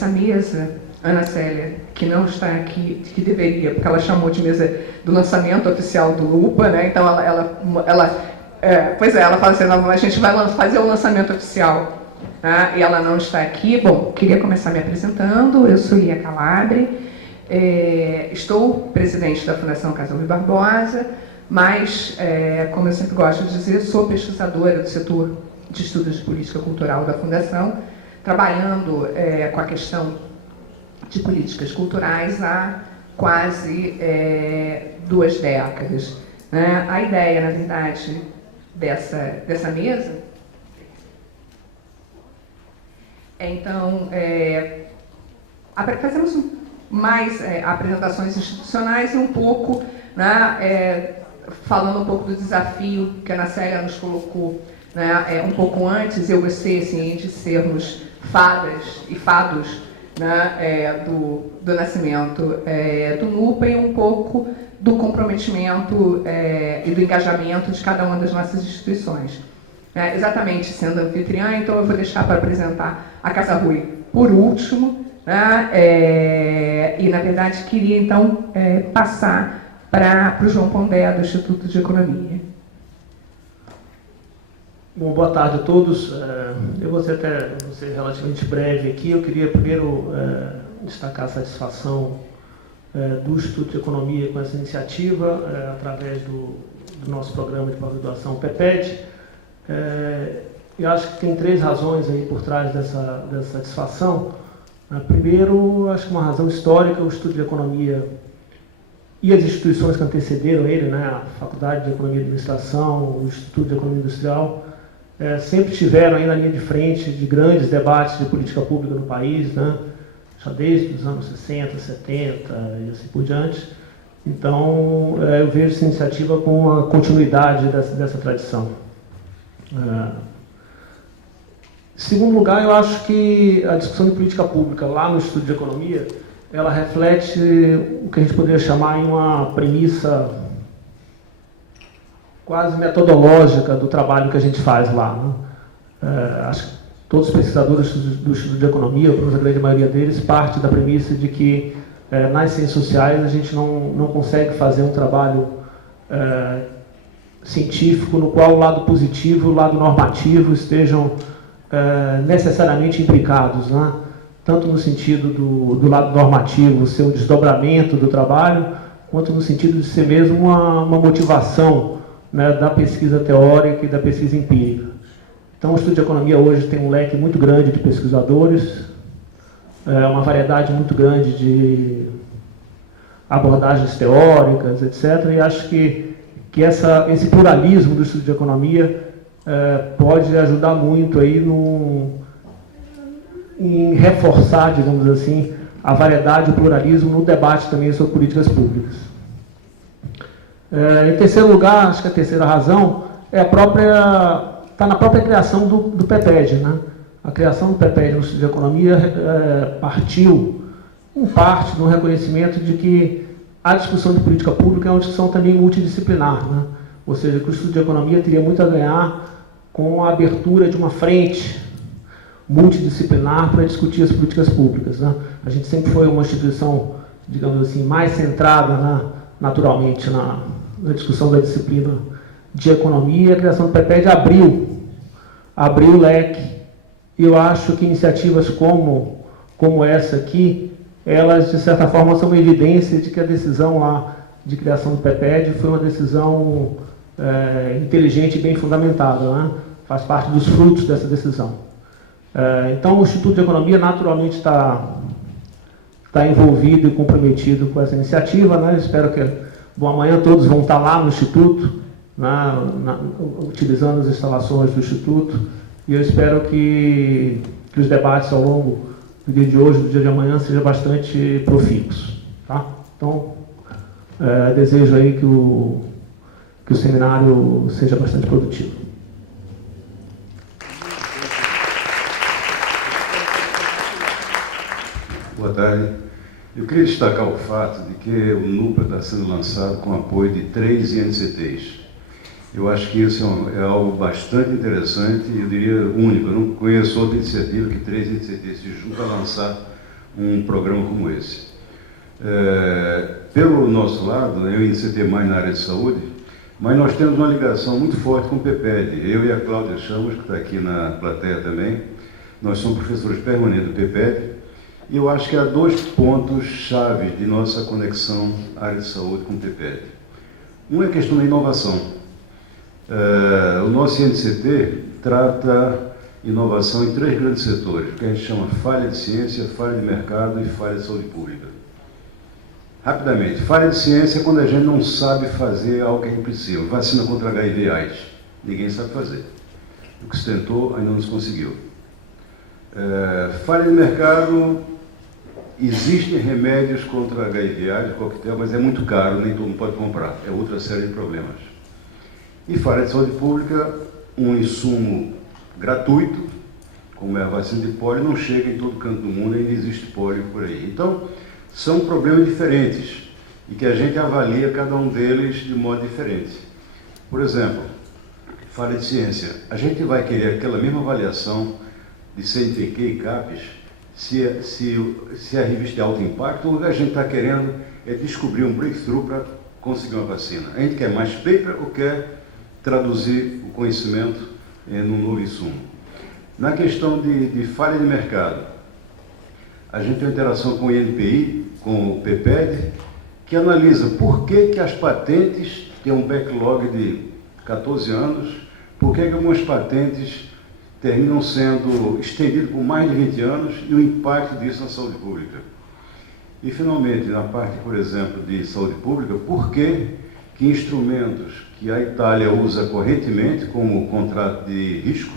essa mesa, Ana Célia, que não está aqui, que deveria, porque ela chamou de mesa do lançamento oficial do Lupa, né? Então ela fala assim, não, a gente vai fazer o lançamento oficial, né? E ela não está aqui. Bom, queria começar me apresentando. Eu sou Lia Calabre, estou presidente da Fundação Casa Rui Barbosa, mas, como eu sempre gosto de dizer, sou pesquisadora do setor de estudos de política cultural da Fundação, trabalhando com a questão de políticas culturais há quase 2 décadas. Né? A ideia, na verdade, dessa mesa então, fazemos mais apresentações institucionais e um pouco, né, falando um pouco do desafio que a Ana Célia nos colocou, né, um pouco antes. Eu gostei assim, de sermos fadas e fados, né, do nascimento do NUPA, e um pouco do comprometimento e do engajamento de cada uma das nossas instituições. Exatamente sendo anfitriã, então eu vou deixar para apresentar a Casa Rui por último, né, e na verdade queria então passar para o João Pondé, do Instituto de Economia. Bom, boa tarde a todos. Eu vou ser relativamente breve aqui. Eu queria primeiro destacar a satisfação do Instituto de Economia com essa iniciativa, através do nosso programa de pós-graduação PEPED. Eu acho que tem 3 razões aí por trás dessa satisfação. Primeiro, acho que uma razão histórica: o Instituto de Economia e as instituições que antecederam ele, né, a Faculdade de Economia e Administração, o Instituto de Economia Industrial, sempre estiveram aí na linha de frente de grandes debates de política pública no país, né, já desde os anos 60, 70 e assim por diante. Então, eu vejo essa iniciativa com a continuidade dessa tradição. Em segundo lugar, eu acho que a discussão de política pública lá no Instituto de Economia, ela reflete o que a gente poderia chamar em uma premissa quase metodológica do trabalho que a gente faz lá, né? Acho que todos os pesquisadores do Instituto de Economia, ou pelo menos a grande maioria deles, parte da premissa de que nas ciências sociais a gente não consegue fazer um trabalho científico no qual o lado positivo e o lado normativo estejam necessariamente implicados, né? Tanto no sentido do lado normativo ser um desdobramento do trabalho, quanto no sentido de ser mesmo uma motivação, né, da pesquisa teórica e da pesquisa empírica. Então, o Instituto de Economia hoje tem um leque muito grande de pesquisadores, uma variedade muito grande de abordagens teóricas, etc. E acho que esse pluralismo do Instituto de Economia pode ajudar muito aí em reforçar, digamos assim, a variedade e o pluralismo no debate também sobre políticas públicas. Em terceiro lugar, acho que a terceira razão está na própria criação do PEPED, né? A criação do PEPED no Instituto de Economia partiu, em parte, do reconhecimento de que a discussão de política pública é uma discussão também multidisciplinar, né? Ou seja, que o Instituto de Economia teria muito a ganhar com a abertura de uma frente multidisciplinar para discutir as políticas públicas, né? A gente sempre foi uma instituição, digamos assim, mais centrada, naturalmente, na discussão da disciplina de economia. A criação do PEPED abriu o leque, e eu acho que iniciativas como essa aqui, elas, de certa forma, são uma evidência de que a decisão lá de criação do PEPED foi uma decisão inteligente e bem fundamentada, né? Faz parte dos frutos dessa decisão. Então, o Instituto de Economia, naturalmente, está envolvido e comprometido com essa iniciativa, né? Espero que, amanhã todos vão estar lá no Instituto, né, utilizando as instalações do Instituto, e eu espero que os debates ao longo do dia de hoje, do dia de amanhã, sejam bastante profícuos. Tá? Então, desejo aí que o seminário seja bastante produtivo. Boa tarde. Eu queria destacar o fato de que o NUPA está sendo lançado com apoio de 3 INCTs. Eu acho que isso é algo bastante interessante e, eu diria, único. Eu não conheço outra iniciativa que 3 INCTs se juntam a lançar um programa como esse. Pelo nosso lado, eu incitei mais na área de saúde, mas nós temos uma ligação muito forte com o PEPED. Eu e a Cláudia Chamos, que está aqui na plateia também, nós somos professores permanentes do PEPED, e eu acho que há 2 pontos-chave de nossa conexão área de saúde com o PEPED. Um é a questão da inovação. O nosso INCT trata inovação em 3 grandes setores, que a gente chama falha de ciência, falha de mercado e falha de saúde pública. Rapidamente, falha de ciência é quando a gente não sabe fazer algo que a gente precisa. Vacina contra HIV e AIDS. Ninguém sabe fazer. O que se tentou ainda não se conseguiu. Falha de mercado, existem remédios contra HIV e AIDS, coquetel, mas é muito caro, nem todo mundo pode comprar. É outra série de problemas. E falha de saúde pública, um insumo gratuito, como é a vacina de pólio, não chega em todo canto do mundo, ainda existe pólio por aí. Então, são problemas diferentes e que a gente avalia cada um deles de modo diferente. Por exemplo, falha de ciência. A gente vai querer aquela mesma avaliação de CNPq e CAPES se a revista é alto impacto, ou a gente está querendo descobrir um breakthrough para conseguir uma vacina. A gente quer mais paper ou quer traduzir o conhecimento num novo insumo. Na questão de falha de mercado, a gente tem uma interação com o INPI, com o PEPED, que analisa por que as patentes têm um backlog de 14 anos, por que algumas patentes terminam sendo estendidas por mais de 20 anos e o impacto disso na saúde pública. E, finalmente, na parte, por exemplo, de saúde pública, por que instrumentos que a Itália usa correntemente como contrato de risco,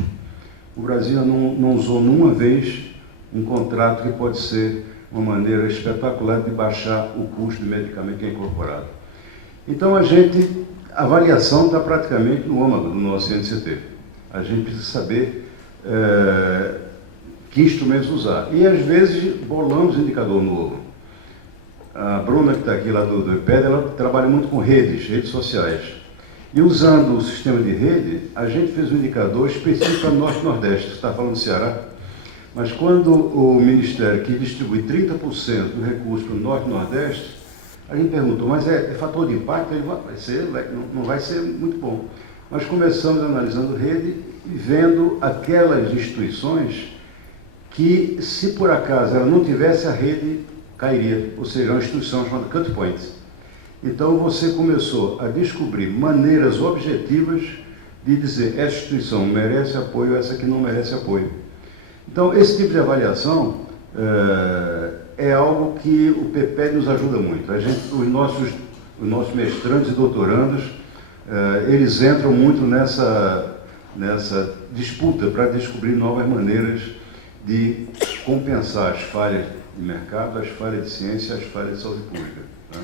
o Brasil não usou nenhuma vez um contrato que pode ser uma maneira espetacular de baixar o custo do medicamento que é incorporado. Então, a avaliação está praticamente no âmago do nosso INCT. A gente precisa saber que instrumentos usar. E, às vezes, bolamos indicador novo. A Bruna, que está aqui lá do IPED, ela trabalha muito com redes sociais. E, usando o sistema de rede, a gente fez um indicador específico para o Norte e Nordeste. Você está falando do Ceará? Mas quando o Ministério que distribui 30% do recurso para o Norte e Nordeste, a gente perguntou, mas é fator de impacto? Ele não vai ser muito bom. Nós começamos analisando rede e vendo aquelas instituições que, se por acaso ela não tivesse, a rede cairia. Ou seja, uma instituição chamada cut point. Então você começou a descobrir maneiras objetivas de dizer essa instituição merece apoio, essa aqui não merece apoio. Então, esse tipo de avaliação é algo que o PEPED nos ajuda muito. Os nossos mestrandos e doutorandos, eles entram muito nessa disputa para descobrir novas maneiras de compensar as falhas de mercado, as falhas de ciência, as falhas de saúde pública. Tá?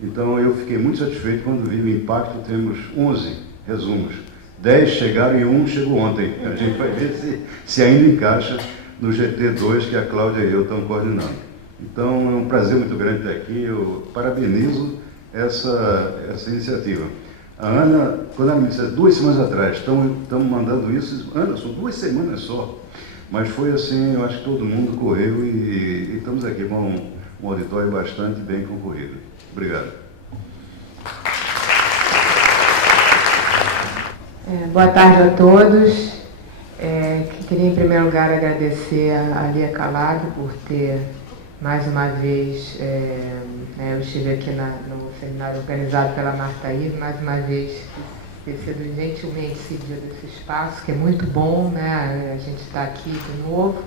Então, eu fiquei muito satisfeito quando vi o impacto. Temos 11 resumos. 10 chegaram e 1 chegou ontem. A gente vai ver se ainda encaixa no GT2 que a Cláudia e eu estamos coordenando. Então, é um prazer muito grande estar aqui. Eu parabenizo essa iniciativa. A Ana, quando ela me disse 2 semanas atrás, estamos mandando isso, Ana, são 2 semanas só. Mas foi assim, eu acho que todo mundo correu e estamos aqui com um auditório bastante bem concorrido. Obrigado. Boa tarde a todos. Queria, em primeiro lugar, agradecer a Lia Calado por ter, mais uma vez, eu estive aqui no seminário organizado pela Marta Ives, mais uma vez, ter sido gentilmente cedido esse espaço, que é muito bom, né? A gente está aqui de novo.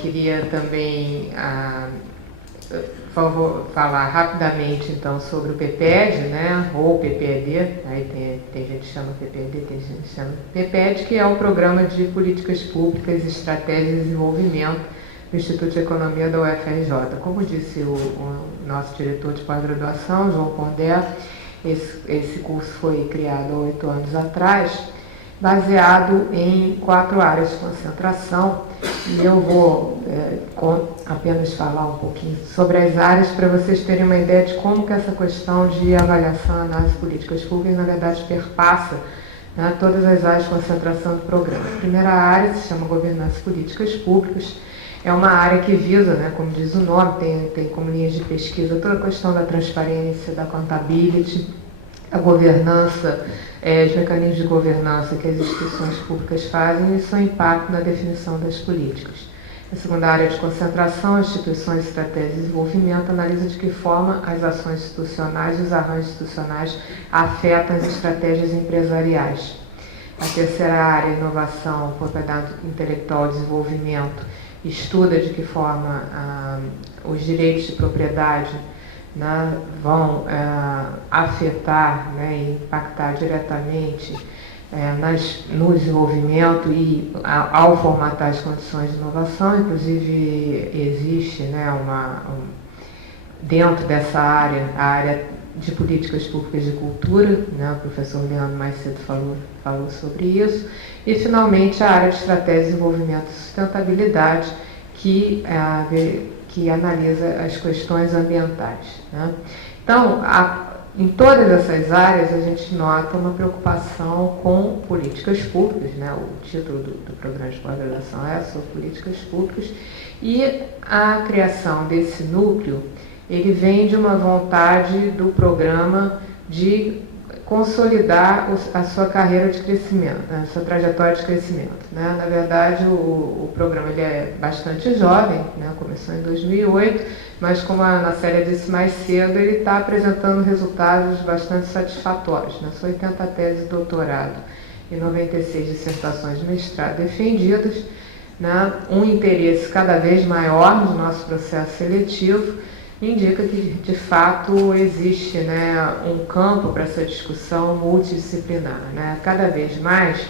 Queria também falar rapidamente, então, sobre o PEPED, né, ou PPED, aí tem gente que chama PPED, tem gente que chama PEPED, que é o Programa de Políticas Públicas, Estratégia e Desenvolvimento do Instituto de Economia da UFRJ. Como disse o nosso diretor de pós-graduação, João Pondé, esse curso foi criado há 8 anos atrás, baseado em 4 áreas de concentração, e eu vou apenas falar um pouquinho sobre as áreas para vocês terem uma ideia de como que essa questão de avaliação e análise de políticas públicas, na verdade, perpassa, né, todas as áreas de concentração do programa. A primeira área se chama Governança e Políticas Públicas, é uma área que visa, né, como diz o nome, tem como linhas de pesquisa toda a questão da transparência, da accountability, a governança, os mecanismos de governança que as instituições públicas fazem e seu impacto na definição das políticas. A segunda área de concentração, instituições, estratégias e desenvolvimento, analisa de que forma as ações institucionais e os arranjos institucionais afetam as estratégias empresariais. A terceira área, inovação, propriedade intelectual e desenvolvimento, estuda de que forma os direitos de propriedade, né, vão afetar, né, e impactar diretamente no desenvolvimento e ao formatar as condições de inovação. Inclusive existe, né, dentro dessa área, a área de políticas públicas de cultura, né, o professor Leandro mais cedo falou sobre isso, e finalmente a área de estratégia de desenvolvimento e sustentabilidade, que analisa as questões ambientais, né. Então, em todas essas áreas a gente nota uma preocupação com políticas públicas, né? O título do programa de pós-graduação é sobre políticas públicas, e a criação desse núcleo, ele vem de uma vontade do programa de consolidar a sua carreira de crescimento, a sua trajetória de crescimento, né? Na verdade, o programa ele é bastante jovem, né? Começou em 2008, mas como a Ana Célia disse mais cedo, ele está apresentando resultados bastante satisfatórios, né? São 80 teses de doutorado e 96 dissertações de mestrado defendidas, né? Um interesse cada vez maior no nosso processo seletivo indica que, de fato, existe, né, um campo para essa discussão multidisciplinar, né? Cada vez mais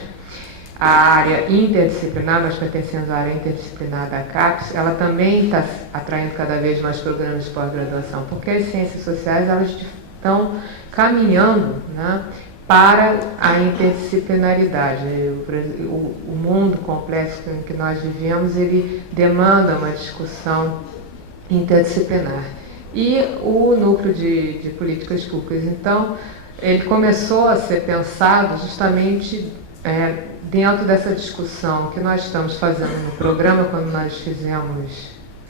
a área interdisciplinar, nós pertencemos à área interdisciplinar da CAPES, ela também está atraindo cada vez mais programas de pós-graduação, porque as ciências sociais elas estão caminhando, né, para a interdisciplinaridade. O mundo complexo em que nós vivemos, ele demanda uma discussão interdisciplinar. E o núcleo de políticas públicas, então, ele começou a ser pensado justamente dentro dessa discussão que nós estamos fazendo no programa, quando nós fizemos,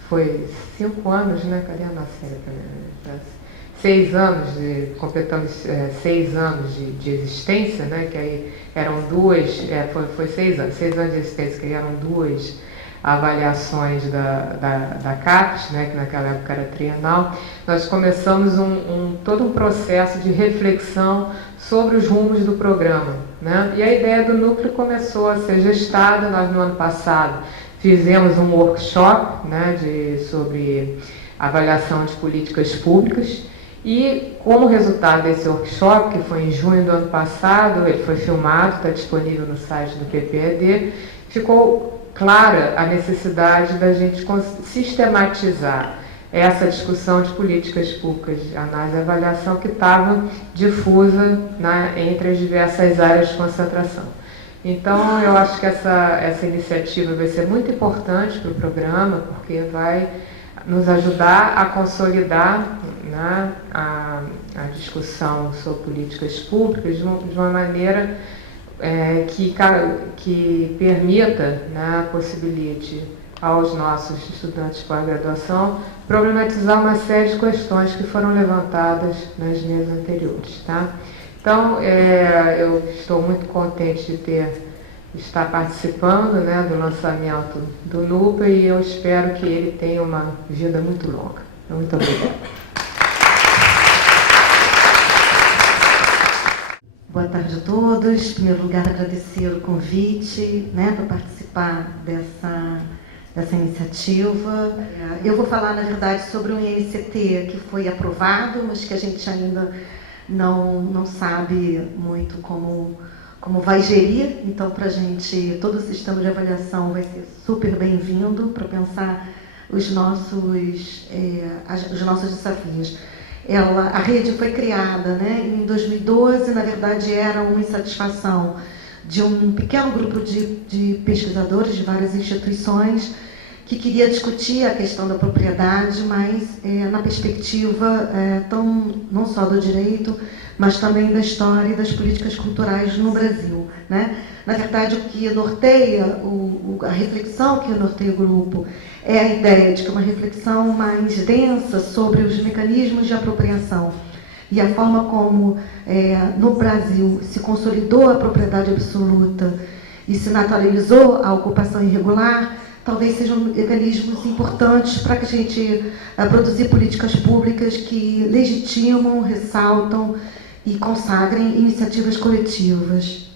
foi 5 anos, né? Cadê a nossa 6 anos, completamos 6 anos de existência, né? Que aí eram foi 6 anos de existência, que eram 2 avaliações da CAPES, né, que naquela época era trienal. Nós começamos todo um processo de reflexão sobre os rumos do programa, né? E a ideia do núcleo começou a ser gestada. Nós, no ano passado, fizemos um workshop, né, sobre avaliação de políticas públicas, e como resultado desse workshop, que foi em junho do ano passado, ele foi filmado, está disponível no site do PPED, ficou clara a necessidade da gente sistematizar essa discussão de políticas públicas, de análise e avaliação, que estava difusa, né, entre as diversas áreas de concentração. Então, eu acho que essa iniciativa vai ser muito importante para o programa, porque vai nos ajudar a consolidar, né, a discussão sobre políticas públicas de uma maneira que permita, né, possibilite aos nossos estudantes de pós-graduação problematizar uma série de questões que foram levantadas nas mesas anteriores, tá? Então, eu estou muito contente de estar participando, né, do lançamento do NUPA, e eu espero que ele tenha uma vida muito longa. Muito obrigada. Boa tarde a todos. Em primeiro lugar, agradecer o convite, né, para participar dessa iniciativa. Eu vou falar, na verdade, sobre um INCT que foi aprovado, mas que a gente ainda não sabe muito como vai gerir. Então, para a gente, todo o sistema de avaliação vai ser super bem-vindo para pensar os nossos desafios. A rede foi criada, né, em 2012, na verdade era uma insatisfação de um pequeno grupo de pesquisadores de várias instituições que queria discutir a questão da propriedade, mas na perspectiva não só do direito, mas também da história e das políticas culturais no Brasil, né? Na verdade, o que norteia, a reflexão que norteia o grupo é a ideia de que uma reflexão mais densa sobre os mecanismos de apropriação e a forma como no Brasil se consolidou a propriedade absoluta e se naturalizou a ocupação irregular, talvez sejam mecanismos importantes para que a gente produzir políticas públicas que legitimam, ressaltam e consagrem iniciativas coletivas.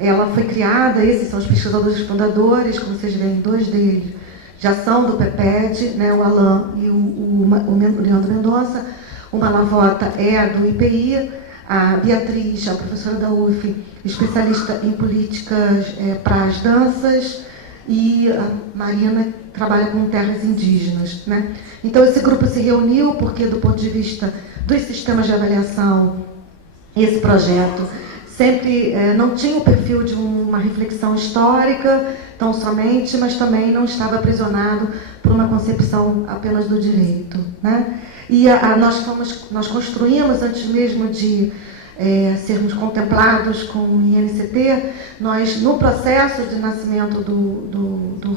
Ela foi criada, esses são os pesquisadores fundadores, como vocês veem, 2 deles já são do PEPED, né, o Alain e o Leandro Mendonça. O Malavota é do IPI, a Beatriz, a professora da UF, especialista em políticas para as danças, e a Marina trabalha com terras indígenas, né? Então, esse grupo se reuniu porque, do ponto de vista dos sistemas de avaliação, esse projeto sempre não tinha o perfil de uma reflexão histórica, tão somente, mas também não estava aprisionado por uma concepção apenas do direito, né? E nós construímos, antes mesmo de sermos contemplados com o INCT, nós, no processo de nascimento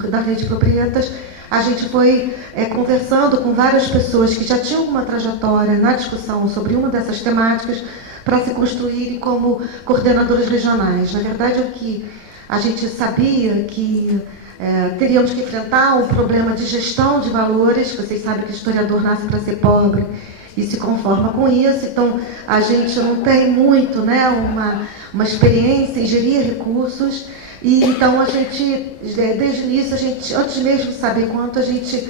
da Rede Proprietas, a gente foi conversando com várias pessoas que já tinham uma trajetória na discussão sobre uma dessas temáticas para se construírem como coordenadoras regionais. Na verdade, o que a gente sabia que teríamos que enfrentar um problema de gestão de valores. Vocês sabem que o historiador nasce para ser pobre e se conforma com isso, então a gente não tem muito, né, uma experiência em gerir recursos, e então a gente, desde o início, antes mesmo de saber quanto, a gente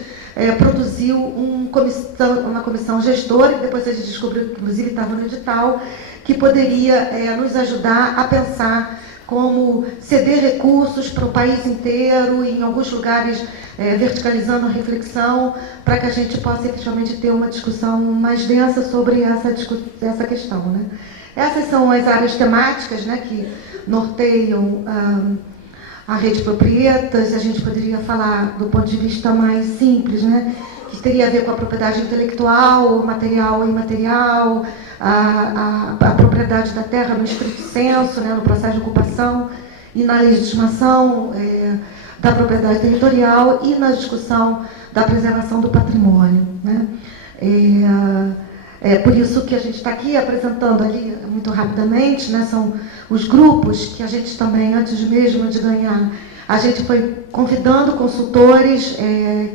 produziu uma comissão gestora, que depois a gente descobriu, que inclusive estava no edital, que poderia nos ajudar a pensar como ceder recursos para o país inteiro, e em alguns lugares verticalizando a reflexão, para que a gente possa efetivamente ter uma discussão mais densa sobre essa questão, né? Essas são as áreas temáticas, né, que norteiam a Rede Proprietas. A gente poderia falar do ponto de vista mais simples, né, que teria a ver com a propriedade intelectual, material e imaterial, a propriedade da terra no estrito senso, né, no processo de ocupação e na legitimação da propriedade territorial e na discussão da preservação do patrimônio, né. Por isso que a gente está aqui apresentando ali, muito rapidamente, né, são os grupos que a gente também, antes mesmo de ganhar, a gente foi convidando consultores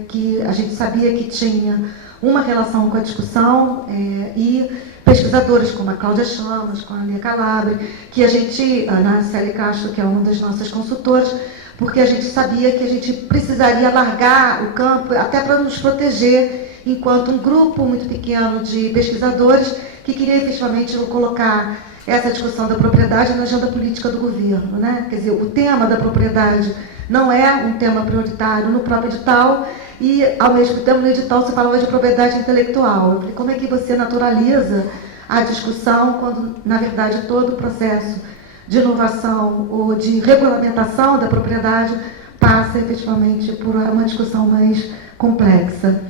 que a gente sabia que tinha uma relação com a discussão, e pesquisadores como a Cláudia Chamas, com a Lia Calabre, que a gente, a Ana Célia Castro, que é uma das nossas consultoras, porque a gente sabia que a gente precisaria alargar o campo até para nos proteger, enquanto um grupo muito pequeno de pesquisadores que queria efetivamente colocar essa discussão da propriedade na agenda política do governo, né? Quer dizer, o tema da propriedade não é um tema prioritário no próprio edital, e, ao mesmo tempo, no edital se falava de propriedade intelectual. Eu falei, como é que você naturaliza a discussão quando, na verdade, todo o processo de inovação ou de regulamentação da propriedade passa, efetivamente, por uma discussão mais complexa?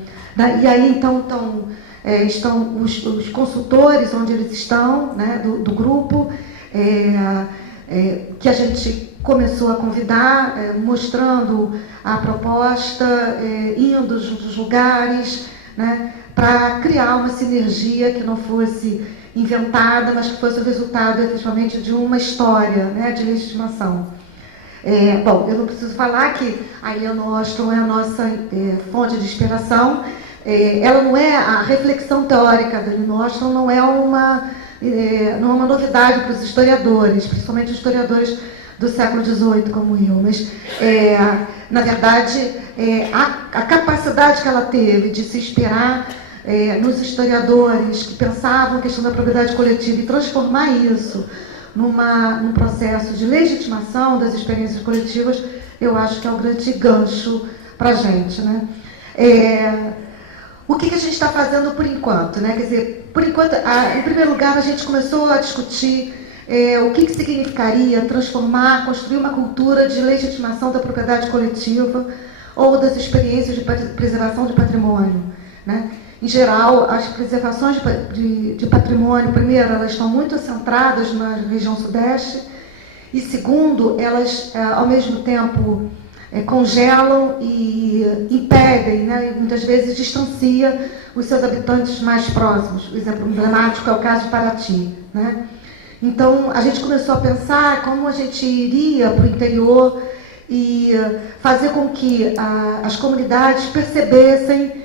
E aí, então estão os consultores, onde eles estão, né, do grupo, que a gente começou a convidar, mostrando a proposta, indo nos lugares, né, para criar uma sinergia que não fosse inventada, mas que fosse o resultado, efetivamente, de uma história, né, de legitimação. Bom, eu não preciso falar que a Eliana Ostrom é a nossa fonte de inspiração. Ela não é, a reflexão teórica da Eliana Ostrom não é uma novidade para os historiadores, principalmente os historiadores do século XVIII, como eu, mas, na verdade, a capacidade que ela teve de se inspirar nos historiadores que pensavam a questão da propriedade coletiva e transformar isso num processo de legitimação das experiências coletivas, eu acho que é um grande gancho para a gente, né? O que a gente está fazendo por enquanto, né? Quer dizer, por enquanto, em primeiro lugar, a gente começou a discutir o que significaria transformar, construir uma cultura de legitimação da propriedade coletiva, ou das experiências de preservação de patrimônio, né? Em geral, as preservações de patrimônio, primeiro, elas estão muito centradas na região sudeste, e segundo, elas, ao mesmo tempo, congelam e impedem, né, e muitas vezes distancia os seus habitantes mais próximos. O exemplo emblemático é o caso de Paraty, né? Então, a gente começou a pensar como a gente iria para o interior e fazer com que as comunidades percebessem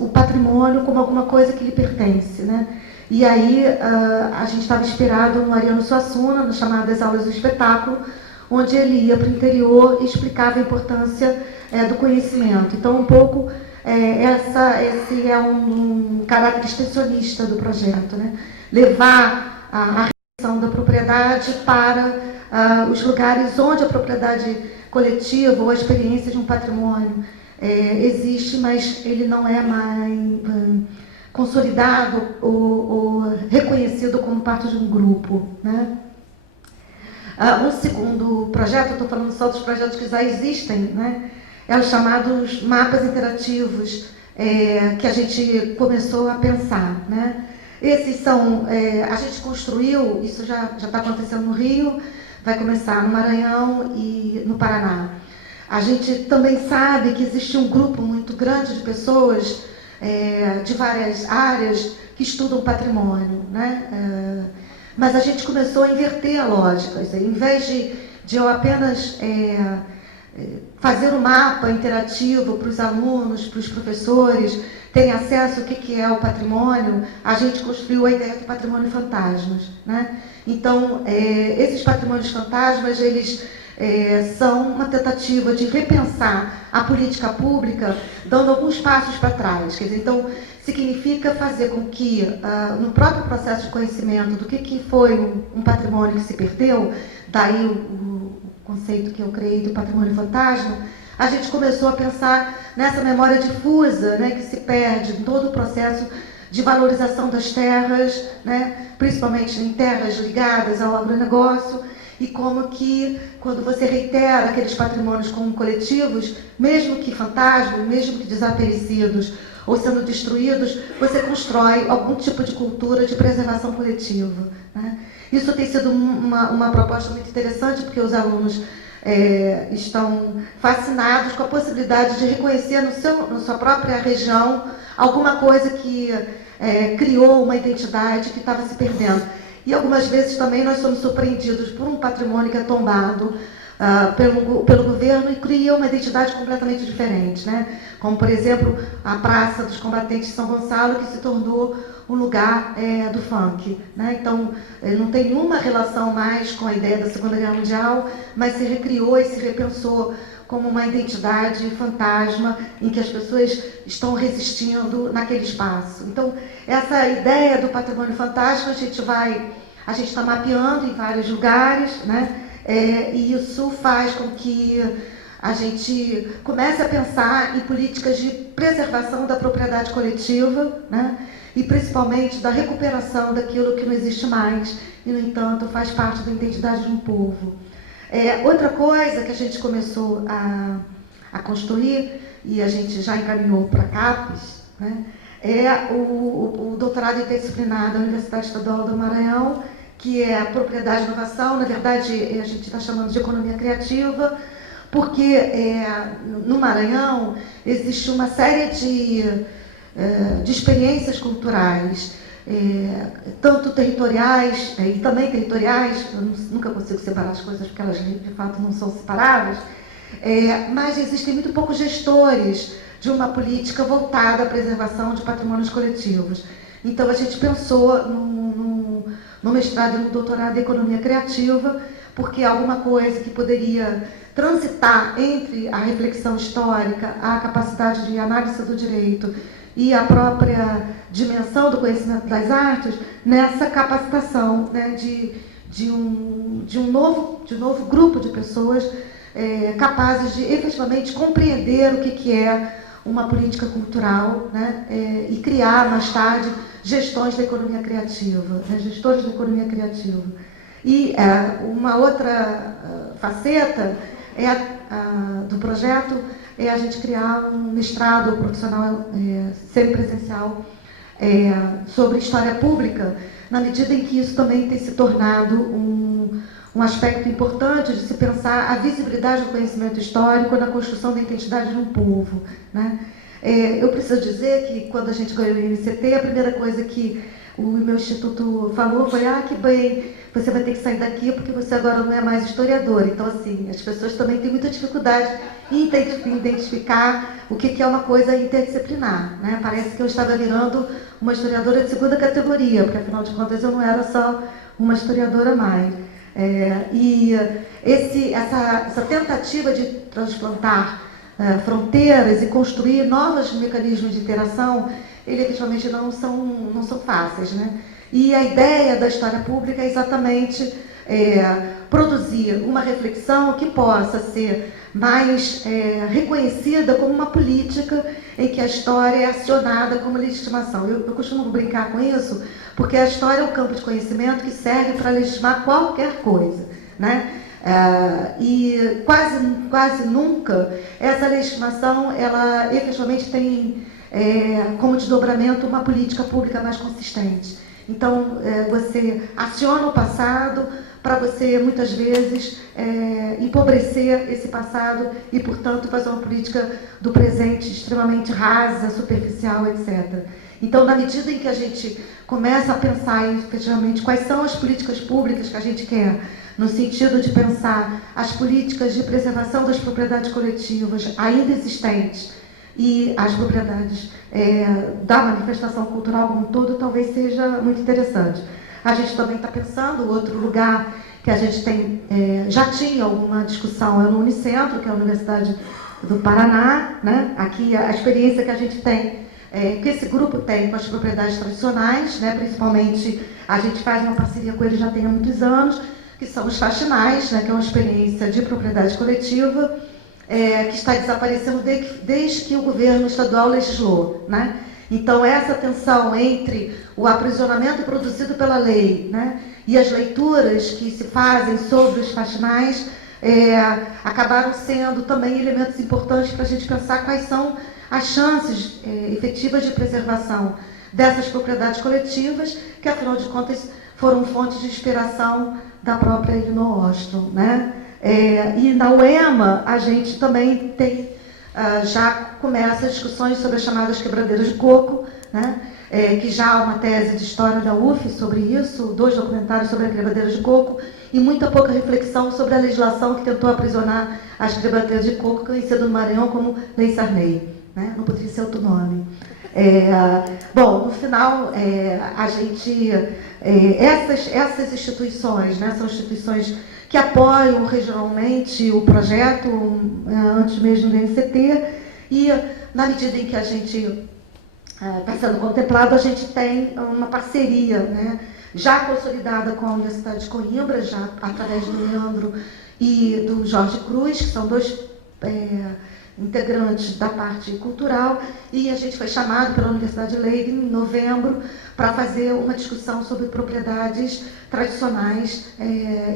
o patrimônio como alguma coisa que lhe pertence, né? E aí a gente estava inspirado no Ariano Suassuna, no chamadas Aulas do Espetáculo, onde ele ia para o interior e explicava a importância do conhecimento. Então, um pouco, esse é um caráter extensionista do projeto, né? Levar a restrição da propriedade para os lugares onde a propriedade coletiva ou a experiência de um patrimônio existe, mas ele não é mais consolidado ou reconhecido como parte de um grupo, né? Um segundo projeto, eu estou falando só dos projetos que já existem, né? É os chamados mapas interativos, que a gente começou a pensar, né? Esses são, a gente construiu, isso já está acontecendo no Rio, vai começar no Maranhão e no Paraná. A gente também sabe que existe um grupo muito grande de pessoas de várias áreas que estudam patrimônio, né? Mas a gente começou a inverter a lógica. Em vez de eu apenas fazer um mapa interativo para os alunos, para os professores terem acesso ao que é o patrimônio, a gente construiu a ideia do patrimônio fantasmas, né? Então, esses patrimônios fantasmas, eles são uma tentativa de repensar a política pública, dando alguns passos para trás. Quer dizer, então, significa fazer com que, no próprio processo de conhecimento do que foi um patrimônio que se perdeu, daí o conceito que eu criei do patrimônio fantasma, a gente começou a pensar nessa memória difusa, né, que se perde em todo o processo de valorização das terras, né, principalmente em terras ligadas ao agronegócio, e como que, quando você reitera aqueles patrimônios como coletivos, mesmo que fantasmas, mesmo que desaparecidos ou sendo destruídos, você constrói algum tipo de cultura de preservação coletiva, né? Isso tem sido uma proposta muito interessante, porque os alunos estão fascinados com a possibilidade de reconhecer na sua própria região alguma coisa que criou uma identidade que estava se perdendo. E algumas vezes também nós somos surpreendidos por um patrimônio que é tombado pelo governo e cria uma identidade completamente diferente, né? Como, por exemplo, a Praça dos Combatentes de São Gonçalo, que se tornou um lugar do funk, né? Então, não tem nenhuma relação mais com a ideia da Segunda Guerra Mundial, mas se recriou e se repensou como uma identidade fantasma em que as pessoas estão resistindo naquele espaço. Então, essa ideia do patrimônio fantasma a gente está mapeando em vários lugares, né? E isso faz com que a gente comece a pensar em políticas de preservação da propriedade coletiva, né? E principalmente da recuperação daquilo que não existe mais e, no entanto, faz parte da identidade de um povo. Outra coisa que a gente começou a construir, e a gente já encaminhou para a CAPES, né, é o doutorado interdisciplinar da Universidade Estadual do Maranhão, que é a propriedade e inovação. Na verdade, a gente está chamando de economia criativa, porque no Maranhão existe uma série de experiências culturais, tanto territoriais e também territoriais, eu nunca consigo separar as coisas porque elas de fato não são separáveis, mas existem muito poucos gestores de uma política voltada à preservação de patrimônios coletivos. Então a gente pensou no mestrado e no doutorado em economia criativa, porque é alguma coisa que poderia transitar entre a reflexão histórica, a capacidade de análise do direito e a própria dimensão do conhecimento das artes, nessa capacitação, né, de um novo grupo de pessoas capazes de efetivamente compreender o que é uma política cultural, né, e criar mais tarde gestões da economia criativa, né, gestores da economia criativa. E uma outra faceta do projeto é a gente criar um mestrado profissional semipresencial sobre história pública, na medida em que isso também tem se tornado um aspecto importante de se pensar a visibilidade do conhecimento histórico na construção da identidade de um povo, né? Eu preciso dizer que, quando a gente ganhou o INCT, a primeira coisa que o meu instituto falou foi: que bem, você vai ter que sair daqui porque você agora não é mais historiador. Então, assim, as pessoas também têm muita dificuldade em identificar o que é uma coisa interdisciplinar, né? Parece que eu estava virando uma historiadora de segunda categoria, porque, afinal de contas, eu não era só uma historiadora mais. Essa tentativa de transplantar fronteiras e construir novos mecanismos de interação, eles efetivamente não são fáceis, né? E a ideia da história pública é exatamente produzir uma reflexão que possa ser mais reconhecida como uma política em que a história é acionada como legitimação. Eu costumo brincar com isso, porque a história é um campo de conhecimento que serve para legitimar qualquer coisa, né? E quase nunca essa legitimação, ela efetivamente tem como desdobramento uma política pública mais consistente. Então, você aciona o passado para você, muitas vezes, empobrecer esse passado e, portanto, fazer uma política do presente extremamente rasa, superficial, etc. Então, na medida em que a gente começa a pensar, efetivamente, quais são as políticas públicas que a gente quer, no sentido de pensar as políticas de preservação das propriedades coletivas ainda existentes e as propriedades da manifestação cultural como um todo, talvez seja muito interessante. A gente também está pensando, outro lugar que a gente tem, já tinha alguma discussão, é no Unicentro, que é a Universidade do Paraná, né? Aqui a experiência que a gente tem, que esse grupo tem com as propriedades tradicionais, né? Principalmente a gente faz uma parceria com eles já tem há muitos anos, que são os faxinais, né? Que é uma experiência de propriedade coletiva, que está desaparecendo desde que o governo estadual legislou, né? Então, essa tensão entre o aprisionamento produzido pela lei, né, e as leituras que se fazem sobre os faxinais acabaram sendo também elementos importantes para a gente pensar quais são as chances efetivas de preservação dessas propriedades coletivas, que, afinal de contas, foram fontes de inspiração da própria Elinor Ostrom, né? E na UEMA, a gente também tem, já começa discussões sobre as chamadas quebradeiras de coco, né? Que já há uma tese de história da UF sobre isso, 2 documentários sobre a quebradeira de coco, e muita pouca reflexão sobre a legislação que tentou aprisionar as quebradeiras de coco, conhecida no Maranhão como Lei Sarney, né? Não poderia ser outro nome. Bom, no final, a gente... essas instituições, né, são instituições que apoiam regionalmente o projeto, antes mesmo do NCT, e na medida em que a gente está sendo contemplado, a gente tem uma parceria, né, já consolidada com a Universidade de Coimbra, já através do Leandro e do Jorge Cruz, que são 2 integrantes da parte cultural, e a gente foi chamado pela Universidade de Leiden em novembro para fazer uma discussão sobre propriedades tradicionais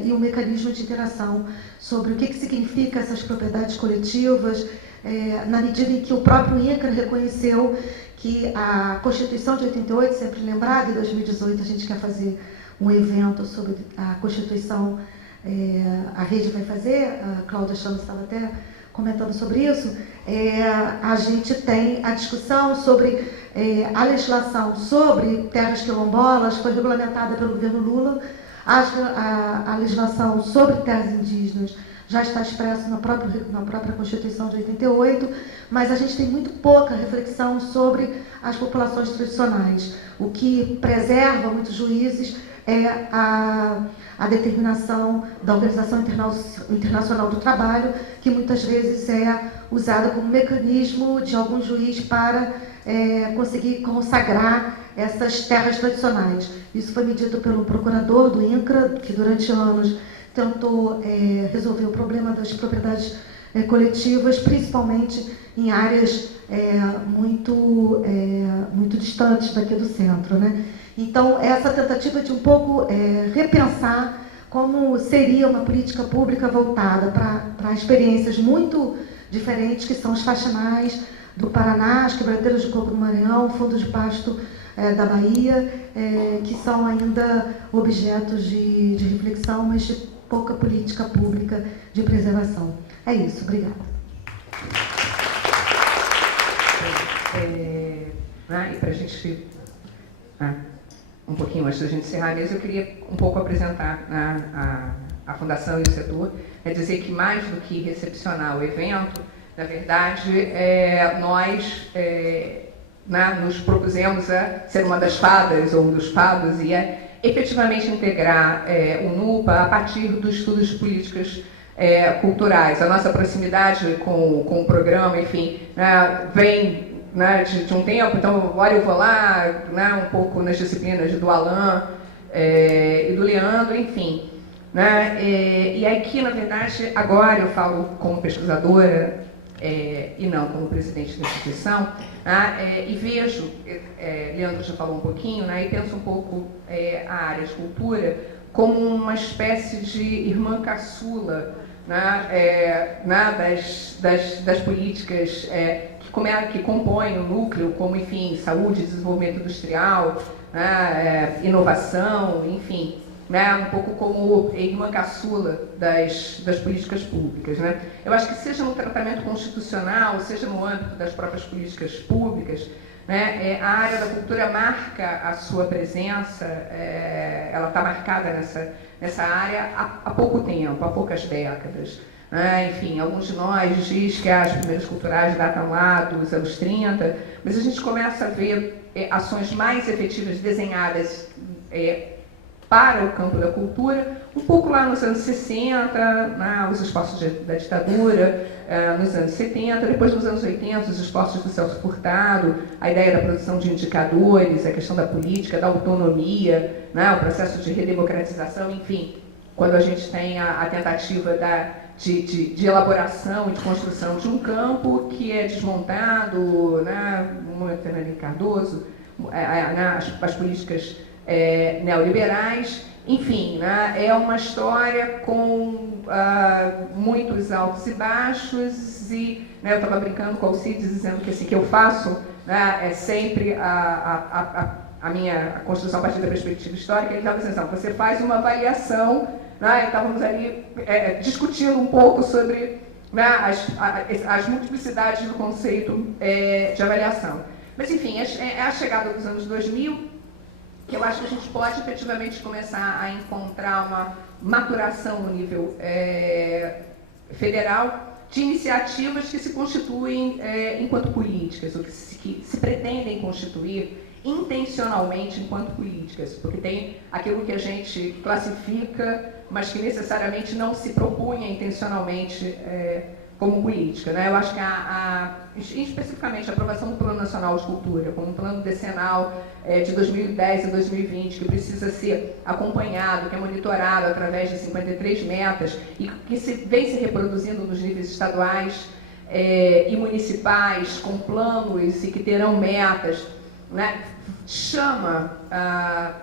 e um mecanismo de interação sobre o que significa essas propriedades coletivas, na medida em que o próprio INCRA reconheceu que a Constituição de 88, sempre lembrada, em 2018 a gente quer fazer um evento sobre a Constituição, a rede vai fazer, a Cláudia Chama estava até comentando sobre isso, a gente tem a discussão sobre a legislação sobre terras quilombolas, foi regulamentada pelo governo Lula, a legislação sobre terras indígenas já está expresso na própria Constituição de 88, mas a gente tem muito pouca reflexão sobre as populações tradicionais. O que preserva muitos juízes é a determinação da Organização Internacional do Trabalho, que muitas vezes é usada como mecanismo de algum juiz para conseguir consagrar essas terras tradicionais. Isso foi medido pelo procurador do INCRA, que durante anos tentou resolver o problema das propriedades coletivas, principalmente em áreas muito distantes daqui do centro, né? Então, essa tentativa de um pouco repensar como seria uma política pública voltada para experiências muito diferentes, que são os faxinais do Paraná, as quebradeiras de coco do Maranhão, o fundo de pasto da Bahia, que são ainda objetos de reflexão, mas de pouca política pública de preservação. É isso, obrigada. E para a gente, um pouquinho antes da gente encerrar mesmo, eu queria um pouco apresentar a Fundação e o setor, dizer que mais do que recepcionar o evento, na verdade, nós nos propusemos a ser uma das fadas ou um dos fados e efetivamente integrar o NUPA a partir dos estudos de políticas culturais. A nossa proximidade com o programa, enfim, vem de um tempo, então agora eu vou lá um pouco nas disciplinas do Alain e do Leandro, enfim. E aqui, na verdade, agora eu falo como pesquisadora e não como presidente da instituição, e vejo, Leandro já falou um pouquinho, e penso um pouco a área de cultura como uma espécie de irmã caçula das políticas que compõem o núcleo, como, enfim, saúde, desenvolvimento industrial, inovação, enfim, um pouco como irmã caçula das políticas públicas. Eu acho que seja no tratamento constitucional, seja no âmbito das próprias políticas públicas, a área da cultura marca a sua presença, ela está marcada nessa área há pouco tempo, há poucas décadas. Enfim, alguns de nós diz que as primeiras culturais datam lá dos anos 30, mas a gente começa a ver ações mais efetivas desenhadas para o campo da cultura, um pouco lá nos anos 60, os esforços da ditadura, nos anos 70, depois nos anos 80, os esforços do Celso Furtado, a ideia da produção de indicadores, a questão da política, da autonomia, o processo de redemocratização, enfim, quando a gente tem a tentativa de elaboração e de construção de um campo que é desmontado, no momento Fernando Henrique Cardoso, as políticas neoliberais, enfim, é uma história com muitos altos e baixos e eu estava brincando com o Alcides dizendo que assim que eu faço é sempre a minha construção a partir da perspectiva histórica. Ele estava dizendo, você faz uma avaliação, estávamos ali discutindo um pouco sobre as multiplicidades do conceito de avaliação. Mas, enfim, é a chegada dos anos 2000 que eu acho que a gente pode efetivamente começar a encontrar uma maturação no nível federal de iniciativas que se constituem enquanto políticas, ou que se pretendem constituir intencionalmente enquanto políticas, porque tem aquilo que a gente classifica, mas que necessariamente não se propunha intencionalmente como política. Eu acho que especificamente a aprovação do Plano Nacional de Cultura, como um plano decenal de 2010 a 2020, que precisa ser acompanhado, que é monitorado através de 53 metas e que vem se reproduzindo nos níveis estaduais e municipais, com planos e que terão metas, chama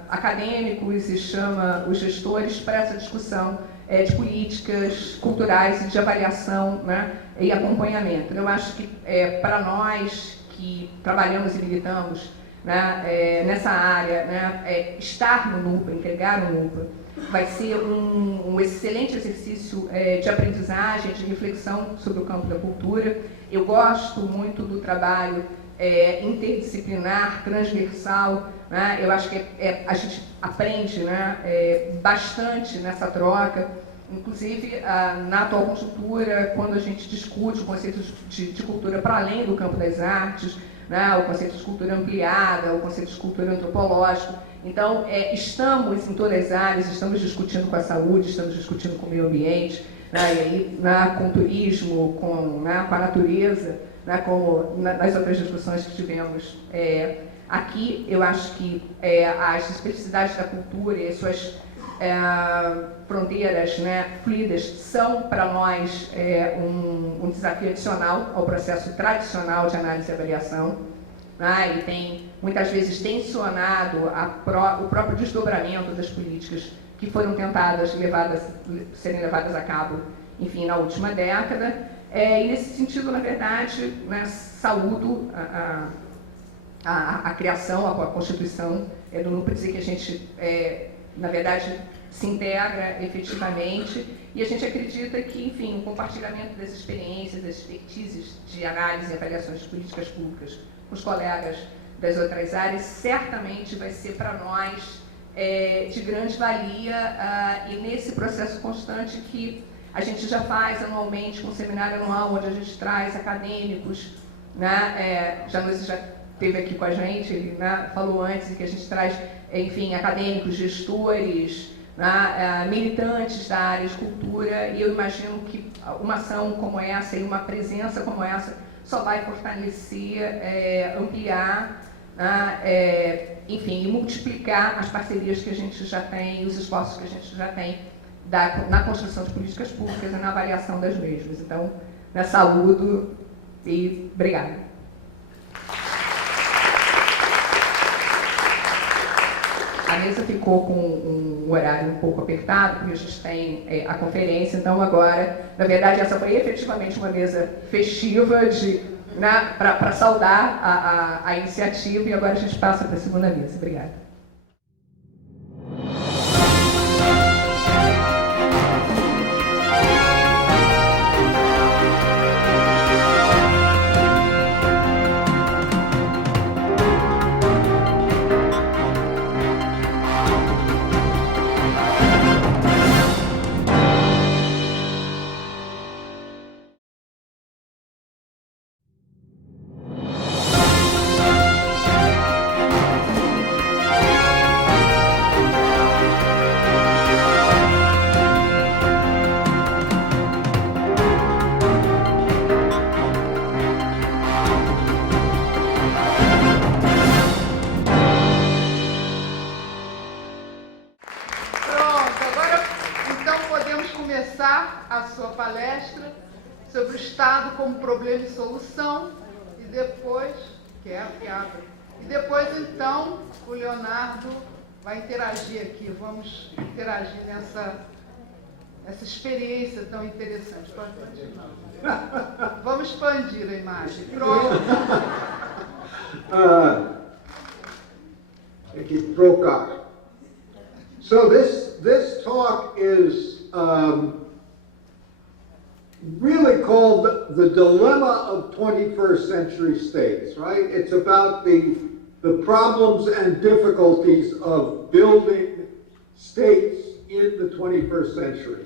acadêmicos e chama os gestores para essa discussão de políticas culturais e de avaliação e acompanhamento. Eu acho que para nós que trabalhamos e militamos nessa área, estar no NUPA, integrar o NUPA, vai ser um excelente exercício de aprendizagem, de reflexão sobre o campo da cultura. Eu gosto muito do trabalho interdisciplinar, transversal, eu acho que a gente aprende bastante nessa troca, inclusive na atual conjuntura, quando a gente discute o conceito de cultura para além do campo das artes, o conceito de cultura ampliada, o conceito de cultura antropológica. Então, estamos em todas as áreas, estamos discutindo com a saúde, estamos discutindo com o meio ambiente, e aí, com o turismo, com a natureza, como nas outras discussões que tivemos aqui. Eu acho que as especificidades da cultura e as suas fronteiras fluidas são para nós um desafio adicional ao processo tradicional de análise e avaliação. Ele tem muitas vezes tensionado o próprio desdobramento das políticas que foram serem levadas a cabo, enfim, na última década. E nesse sentido, na verdade, né, saúdo a criação, a constituição do núcleo, dizer que a gente, na verdade, se integra efetivamente, e a gente acredita que, enfim, o compartilhamento das experiências, das expertises de análise e avaliações de políticas públicas com os colegas das outras áreas, certamente vai ser para nós de grande valia, e nesse processo constante que a gente já faz anualmente, com um seminário anual, onde a gente traz acadêmicos, né, já esteve aqui com a gente, ele, né, falou antes, que a gente traz, enfim, acadêmicos, gestores, né, militantes da área de cultura, e eu imagino que uma ação como essa e uma presença como essa só vai fortalecer, ampliar, enfim, e multiplicar as parcerias que a gente já tem, os esforços que a gente já tem na construção de políticas públicas e na avaliação das mesmas. Então, saúdo e obrigada. A mesa ficou com um horário um pouco apertado, porque a gente tem a conferência, então agora, na verdade, essa foi efetivamente uma mesa festiva para saudar a iniciativa, e agora a gente passa para a segunda mesa. Obrigada. Sobre o Estado como problema e solução, e depois, que é a piada, e depois, então, o Leonardo vai interagir aqui, vamos interagir nessa experiência tão interessante. Pode continuar. Vamos expandir a imagem. Pronto. Aqui, trocar. So this talk is really called the dilemma of 21st century states, right? It's about the problems and difficulties of building states in the 21st century.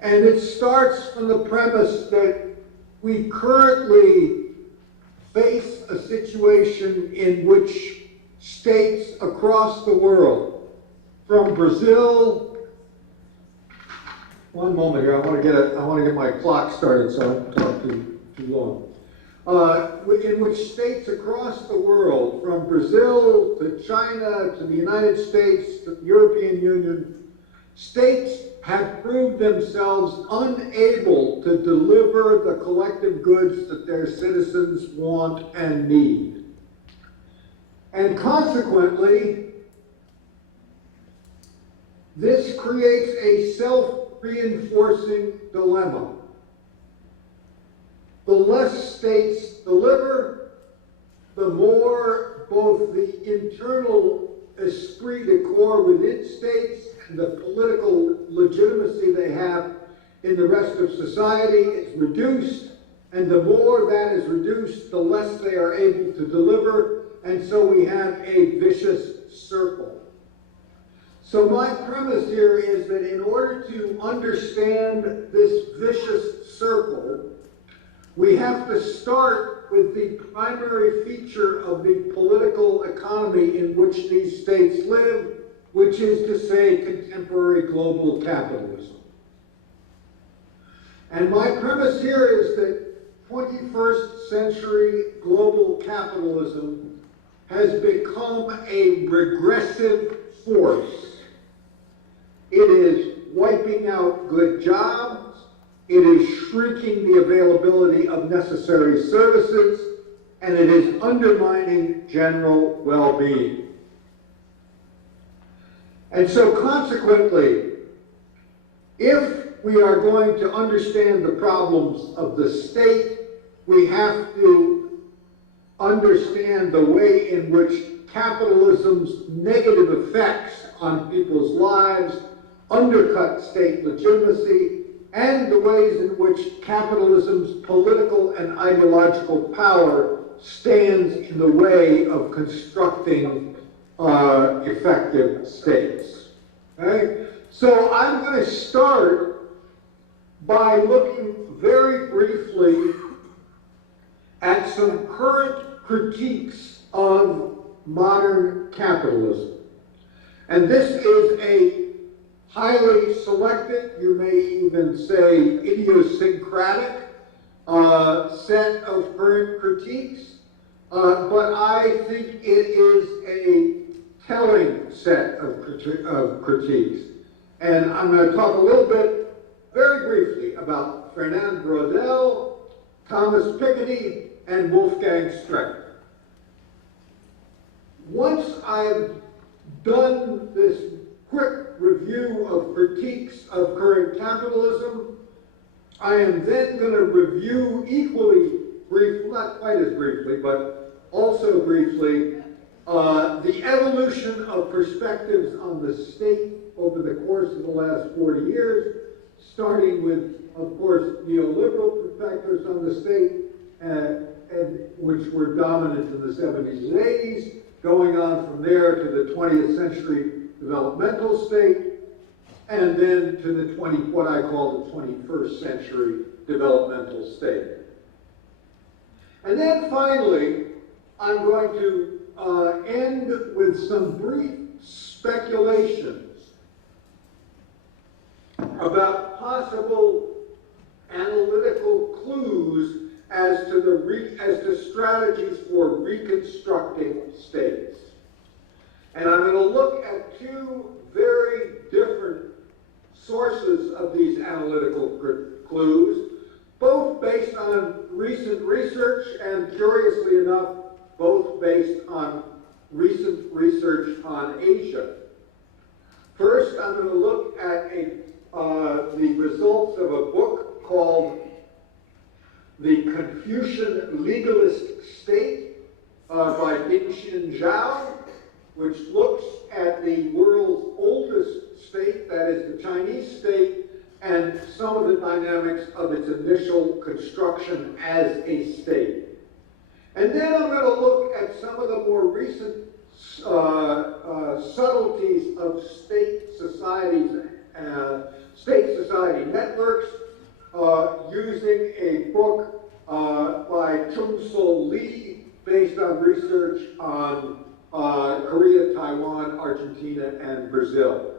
And it starts from the premise that we currently face a situation in which states across the world, from Brazil. One moment here. I want to get my clock started, so I don't talk too long. In which states across the world, from Brazil to China to the United States to the European Union, states have proved themselves unable to deliver the collective goods that their citizens want and need. And consequently, this creates a self-reinforcing dilemma. The less states deliver, the more both the internal esprit de corps within states and the political legitimacy they have in the rest of society is reduced, and the more that is reduced, the less they are able to deliver, and so we have a vicious circle. So my premise here is that in order to understand this vicious circle, we have to start with the primary feature of the political economy in which these states live, which is to say contemporary global capitalism. And my premise here is that 21st century global capitalism has become a regressive force. It is wiping out good jobs. It is shrinking the availability of necessary services, and it is undermining general well-being. And so consequently, if we are going to understand the problems of the state, we have to understand the way in which capitalism's negative effects on people's lives undercut state legitimacy, and the ways in which capitalism's political and ideological power stands in the way of constructing effective states. Okay? So I'm going to start by looking very briefly at some current critiques of modern capitalism. And this is a highly selected, you may even say idiosyncratic, set of current critiques, but I think it is a telling set of critiques. And I'm going to talk a little bit, very briefly, about Fernand Braudel, Thomas Piketty, and Wolfgang Streecker. Once I've done this quick review of critiques of current capitalism, I am then going to review equally briefly, not quite as briefly, but also briefly, the evolution of perspectives on the state over the course of the last 40 years, starting with, of course, neoliberal perspectives on the state, which were dominant in the 70s and 80s, going on from there to the 20th century developmental state, and then to the what I call the 21st century developmental state. And then finally, I'm going to end with some brief speculations about possible analytical clues as to strategies for reconstructing states. And I'm going to look at two very different sources of these analytical clues, both based on recent research and, curiously enough, both based on recent research on Asia. First, I'm going to look at the results of a book called The Confucian Legalist State by Dingxin Zhao, which looks at the world's oldest state, that is the Chinese state, and some of the dynamics of its initial construction as a state. And then I'm going to look at some of the more recent subtleties of state society networks, using a book by Chung-Sol Lee based on research on Korea, Taiwan, Argentina, and Brazil.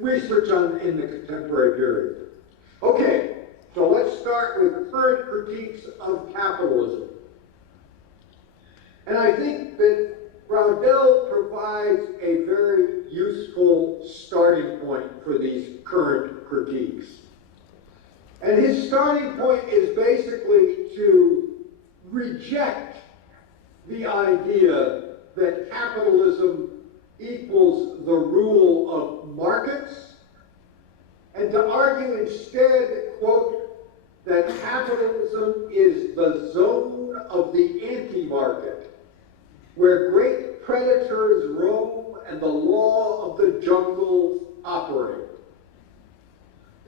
Research in the contemporary period. Okay, so let's start with current critiques of capitalism. And I think that Braudel provides a very useful starting point for these current critiques. And his starting point is basically to reject the idea that capitalism equals the rule of markets, and to argue instead, quote, that capitalism is the zone of the anti-market, where great predators roam and the law of the jungle operate.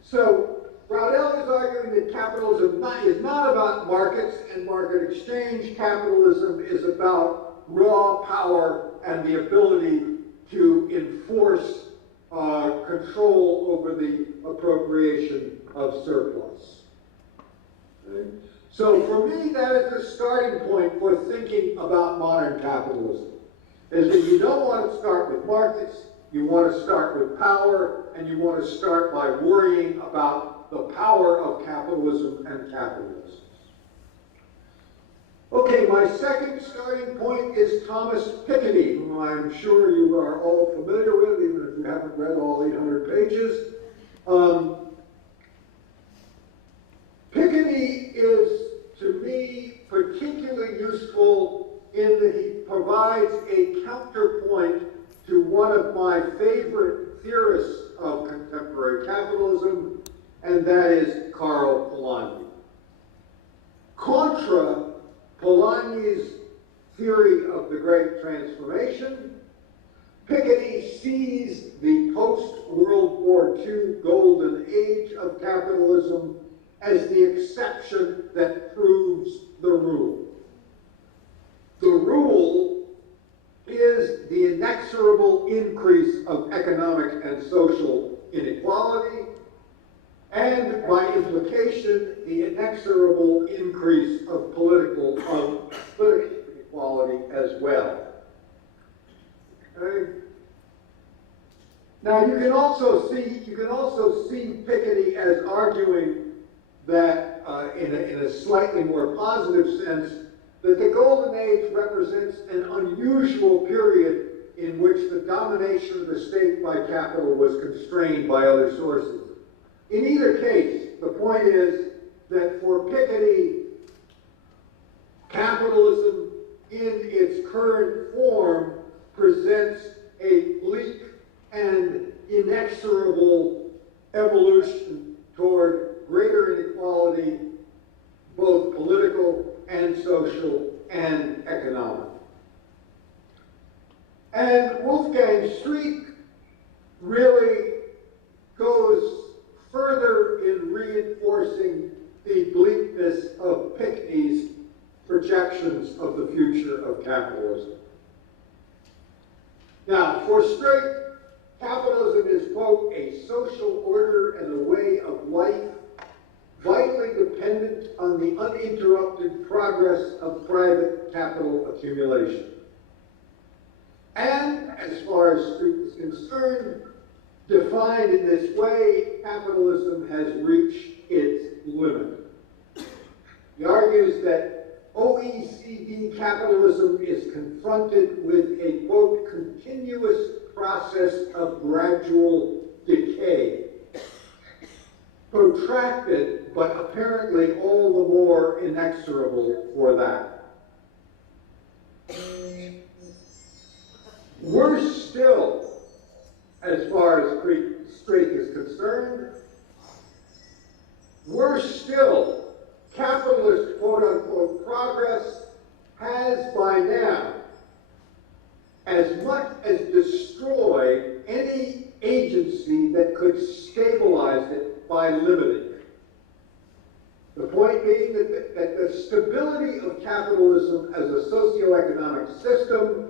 So Braudel is arguing that capitalism is not about markets and market exchange. Capitalism is about raw power and the ability to enforce control over the appropriation of surplus. Okay? So for me, that is the starting point for thinking about modern capitalism, is that you don't want to start with markets, you want to start with power, and you want to start by worrying about the power of capitalism and capitalists. Okay, my second starting point is Thomas Piketty, whom I'm sure you are all familiar with, even if you haven't read all 800 pages. Piketty is, to me, particularly useful in that he provides a counterpoint to one of my favorite theorist of contemporary capitalism, and that is Karl Polanyi. Contra Polanyi's theory of the Great Transformation, Piketty sees the post-World War II golden age of capitalism as the exception that proves the rule. The rule is the inexorable increase of economic and social inequality, and by implication, the inexorable increase of political inequality as well. Okay? Now you can also see Piketty as arguing that, in a slightly more positive sense, that the Golden Age represents an unusual period in which the domination of the state by capital was constrained by other sources. In either case, the point is that for Piketty, capitalism in its current form presents a bleak and inexorable evolution toward greater inequality, both political and social and economic. And Wolfgang Streeck really goes further in reinforcing the bleakness of Piketty's projections of the future of capitalism. Now, for Streeck, capitalism is, quote, a social order and a way of life vitally dependent on the uninterrupted progress of private capital accumulation. And, as far as Streeck is concerned, defined in this way, capitalism has reached its limit. He argues that OECD capitalism is confronted with a, quote, continuous process of gradual decay, protracted, but apparently all the more inexorable for that. Worse still, as far as Streeck is concerned, worse still, capitalist quote-unquote progress has by now as much as destroyed any agency that could stabilize it by limiting it. The point being that the stability of capitalism as a socioeconomic system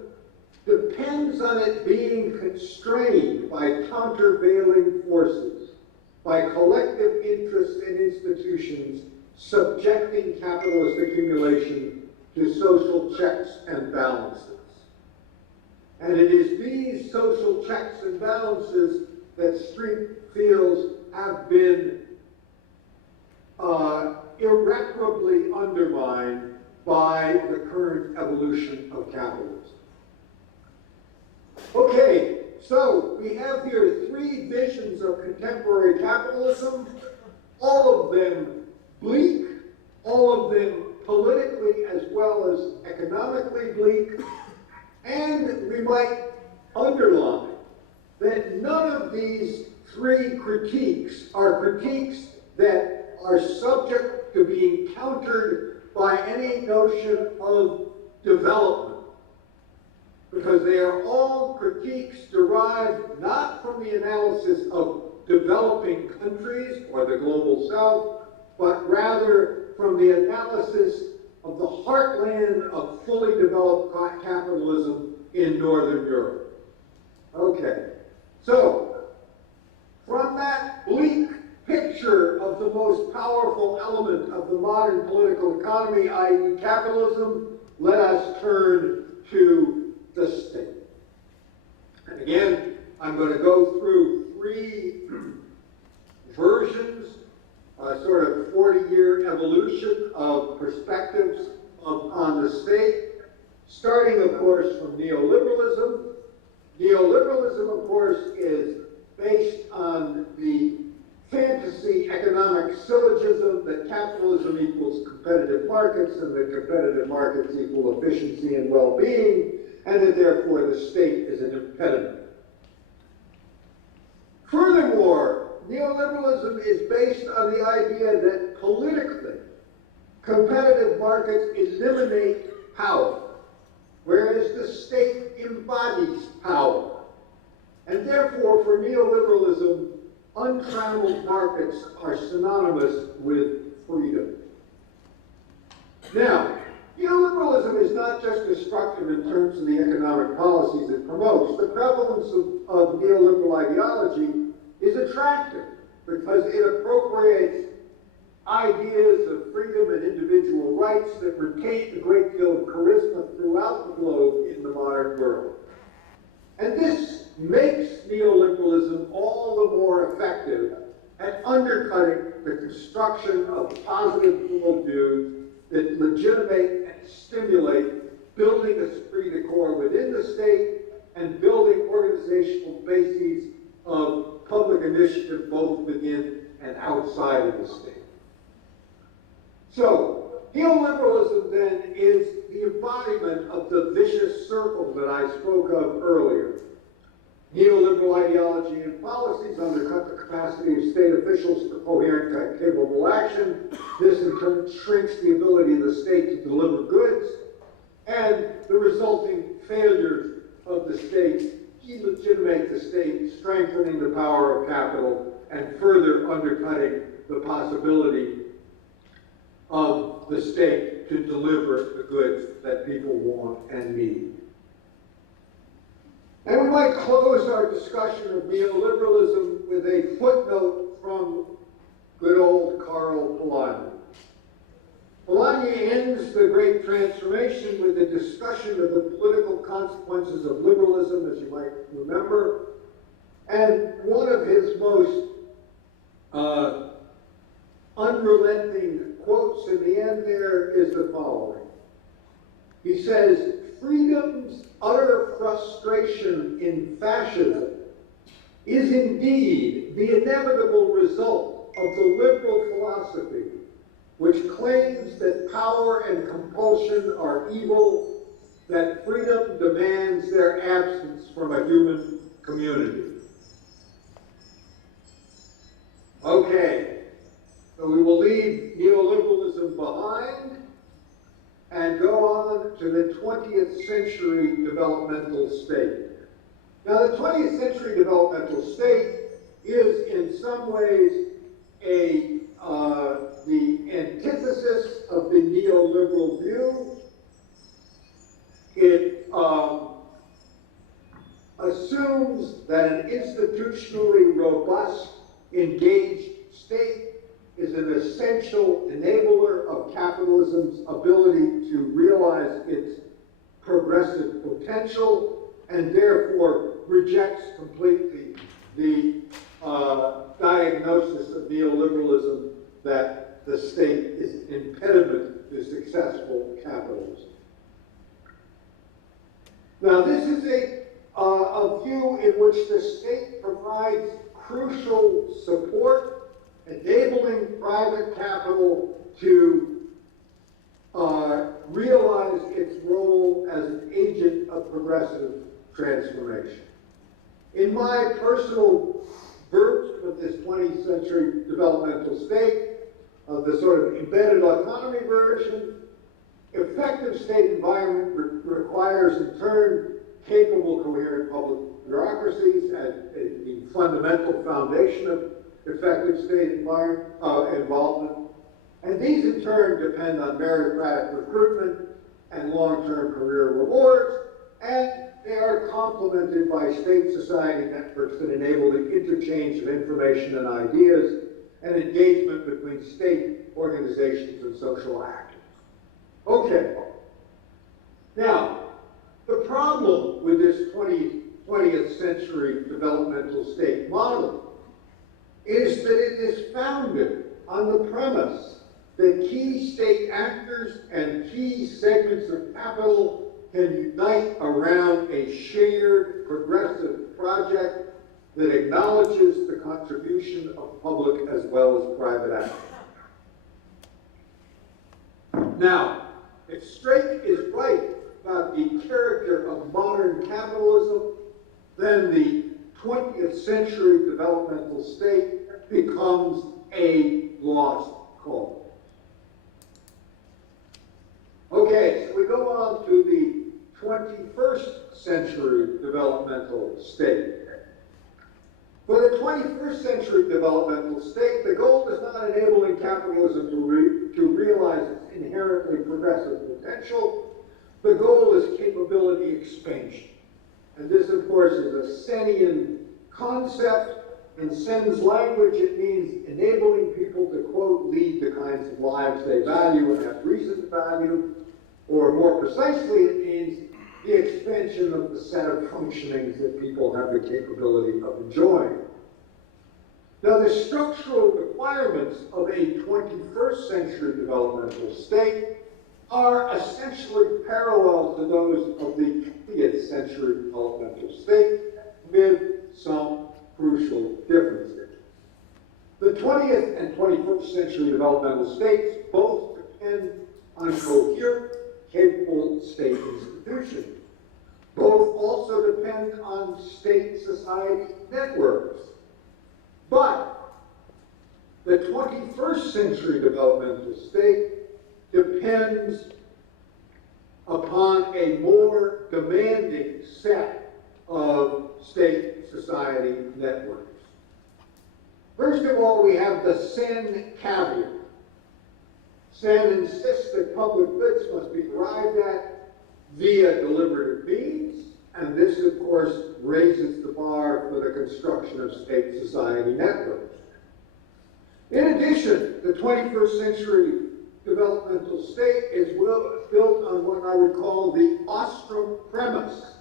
depends on it being constrained by countervailing forces, by collective interests and institutions subjecting capitalist accumulation to social checks and balances. And it is these social checks and balances that Streeck feels have been irreparably undermined by the current evolution of capitalism. Okay, so we have here three visions of contemporary capitalism, all of them bleak, all of them politically as well as economically bleak, and we might underline that none of these three critiques are critiques that are subject to being countered by any notion of development, because they are all critiques derived not from the analysis of developing countries or the global south, but rather from the analysis of the heartland of fully developed capitalism in Northern Europe. Okay, so from that bleak picture of the most powerful element of the modern political economy, i.e. capitalism, let us turn to the state. And again, I'm going to go through three versions, sort of 40-year evolution of perspectives on the state, starting, of course, from neoliberalism. Neoliberalism, of course, is based on the fantasy economic syllogism that capitalism equals competitive markets and that competitive markets equal efficiency and well-being, and that therefore the state is an impediment. Furthermore, neoliberalism is based on the idea that politically, competitive markets eliminate power, whereas the state embodies power. And therefore, for neoliberalism, untrammeled markets are synonymous with freedom. Now, neoliberalism is not just destructive in terms of the economic policies it promotes. The prevalence of neoliberal ideology is attractive because it appropriates ideas of freedom and individual rights that retain a great deal of charisma throughout the globe in the modern world. And this makes neoliberalism all the more effective at undercutting the construction of positive worldviews that legitimate and stimulate building esprit de corps within the state and building organizational bases of public initiative both within and outside of the state. So, neoliberalism then is the embodiment of the vicious circle that I spoke of earlier. Neoliberal ideology and policies undercut the capacity of state officials for coherent, capable action. This in turn shrinks the ability of the state to deliver goods, and the resulting failures of the state delegitimate the state, strengthening the power of capital and further undercutting the possibility of the state to deliver the goods that people want and need. And we might close our discussion of neoliberalism with a footnote from good old Karl Polanyi. Polanyi ends The Great Transformation with a discussion of the political consequences of liberalism, as you might remember. And one of his most unrelenting quotes in the end there is the following. He says, "Freedom's utter frustration in fascism is indeed the inevitable result of the liberal philosophy, which claims that power and compulsion are evil, that freedom demands their absence from a human community." Okay, so we will leave neoliberalism behind and go on to the 20th century developmental state. Now, the 20th century developmental state is in some ways the antithesis of the neoliberal view. It assumes that an institutionally robust, engaged state is an essential enabler of capitalism's ability to realize its progressive potential, and therefore rejects completely the diagnosis of neoliberalism that the state is an impediment to successful capitalism. Now, this is a view in which the state provides crucial support, enabling private capital to realize its role as an agent of progressive transformation. In my personal version of this 20th century developmental state, the sort of embedded autonomy version, effective state environment requires in turn capable, coherent public bureaucracies as the fundamental foundation of effective state involvement. And these in turn depend on meritocratic recruitment and long-term career rewards, and they are complemented by state-society networks that enable the interchange of information and ideas and engagement between state organizations and social actors. Okay. Now, the problem with this 20th century developmental state model is that it is founded on the premise that key state actors and key segments of capital can unite around a shared progressive project that acknowledges the contribution of public as well as private actors. Now, if Strake is right about the character of modern capitalism, then the 20th century developmental state becomes a lost cause. Okay, so we go on to the 21st century developmental state. For the 21st century developmental state, the goal is not enabling capitalism to realize its inherently progressive potential. The goal is capability expansion. And this, of course, is a Senian concept. In Sen's language, it means enabling people to, quote, lead the kinds of lives they value and have reason to value. Or more precisely, it means the expansion of the set of functionings that people have the capability of enjoying. Now, the structural requirements of a 21st century developmental state are essentially parallel to those of the 20th century developmental state, with some crucial differences. The 20th and 21st century developmental states both depend on coherent, capable state institutions. Both also depend on state-society networks. But the 21st century developmental state depends upon a more demanding set of state-society networks. First of all, we have the Sen caveat. Sen insists that public goods must be arrived at via deliberative means, and this, of course, raises the bar for the construction of state-society networks. In addition, the 21st century developmental state is built on what I would call the Ostrom premise.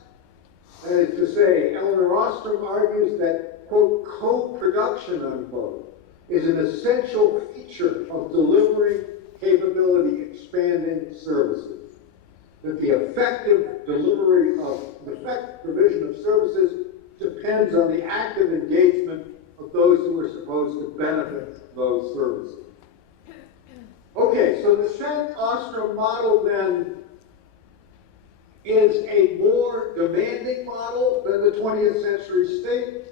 That is to say, Elinor Ostrom argues that, quote, co-production, unquote, is an essential feature of delivering capability expanding services. That the effective provision of services depends on the active engagement of those who are supposed to benefit from those services. Okay, so the Sen-Ostrom model then is a more demanding model than the 20th century state,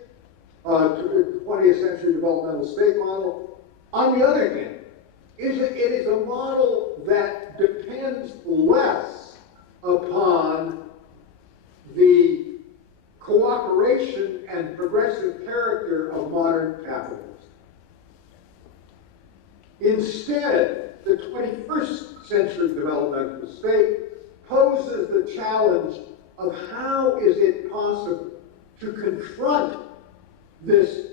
20th century developmental state model. On the other hand, it is a model that depends less upon the cooperation and progressive character of modern capitalism. Instead, the 21st century developmental state poses the challenge of how is it possible to confront this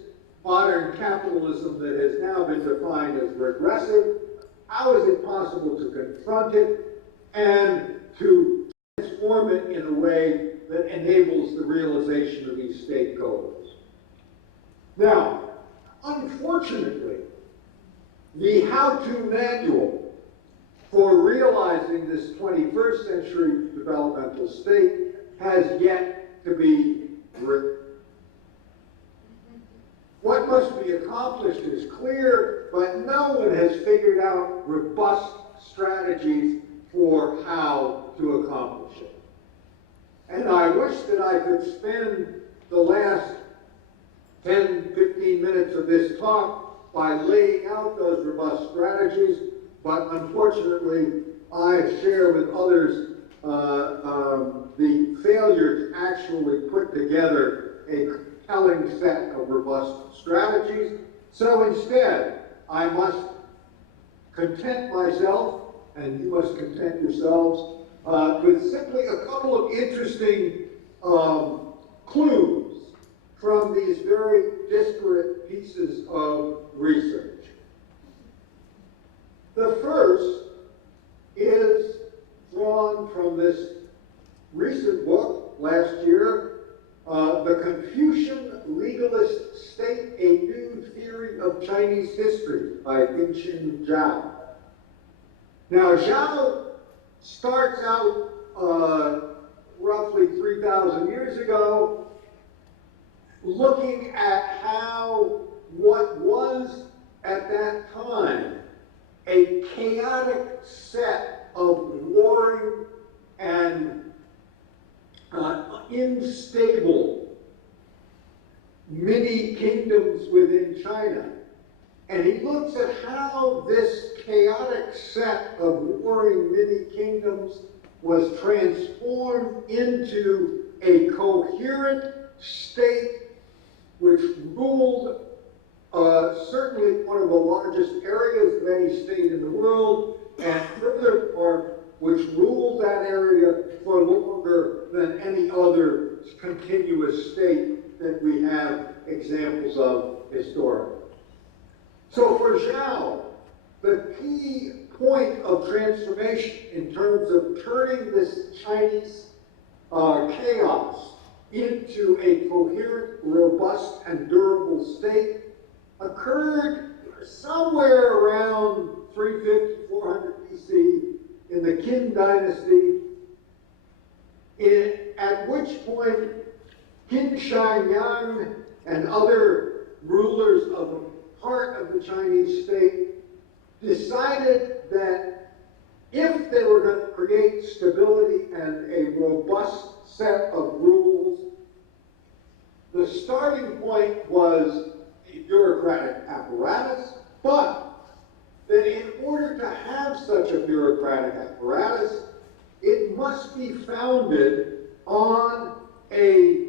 modern capitalism that has now been defined as regressive. How is it possible to confront it and to transform it in a way that enables the realization of these state goals? Now, unfortunately, the how-to manual for realizing this 21st century developmental state has yet to be written. What must be accomplished is clear, but no one has figured out robust strategies for how to accomplish it. And I wish that I could spend the last 10, 15 minutes of this talk by laying out those robust strategies, but unfortunately, I share with others the failure to actually put together a compelling set of robust strategies. So instead, I must content myself, and you must content yourselves, with simply a couple of interesting clues from these very disparate pieces of research. The first is drawn from this recent book last year, The Confucian Legalist State, A New Theory of Chinese History by Bingqin Zhao. Now, Zhao starts out roughly 3,000 years ago, looking at how what was at that time a chaotic set of warring and unstable in China. And he looks at how this chaotic set of warring mini-kingdoms was transformed into a coherent state which ruled certainly one of the largest areas of any state in the world, and furthermore, which ruled that area for longer than any other continuous state that we have examples of historically. So for Zhao, the key point of transformation in terms of turning this Chinese chaos into a coherent, robust, and durable state occurred somewhere around 350, 400 BC in the Qin dynasty, at which point Qin Shi and other rulers of the part of the Chinese state decided that if they were going to create stability and a robust set of rules, the starting point was a bureaucratic apparatus, but that in order to have such a bureaucratic apparatus, it must be founded on a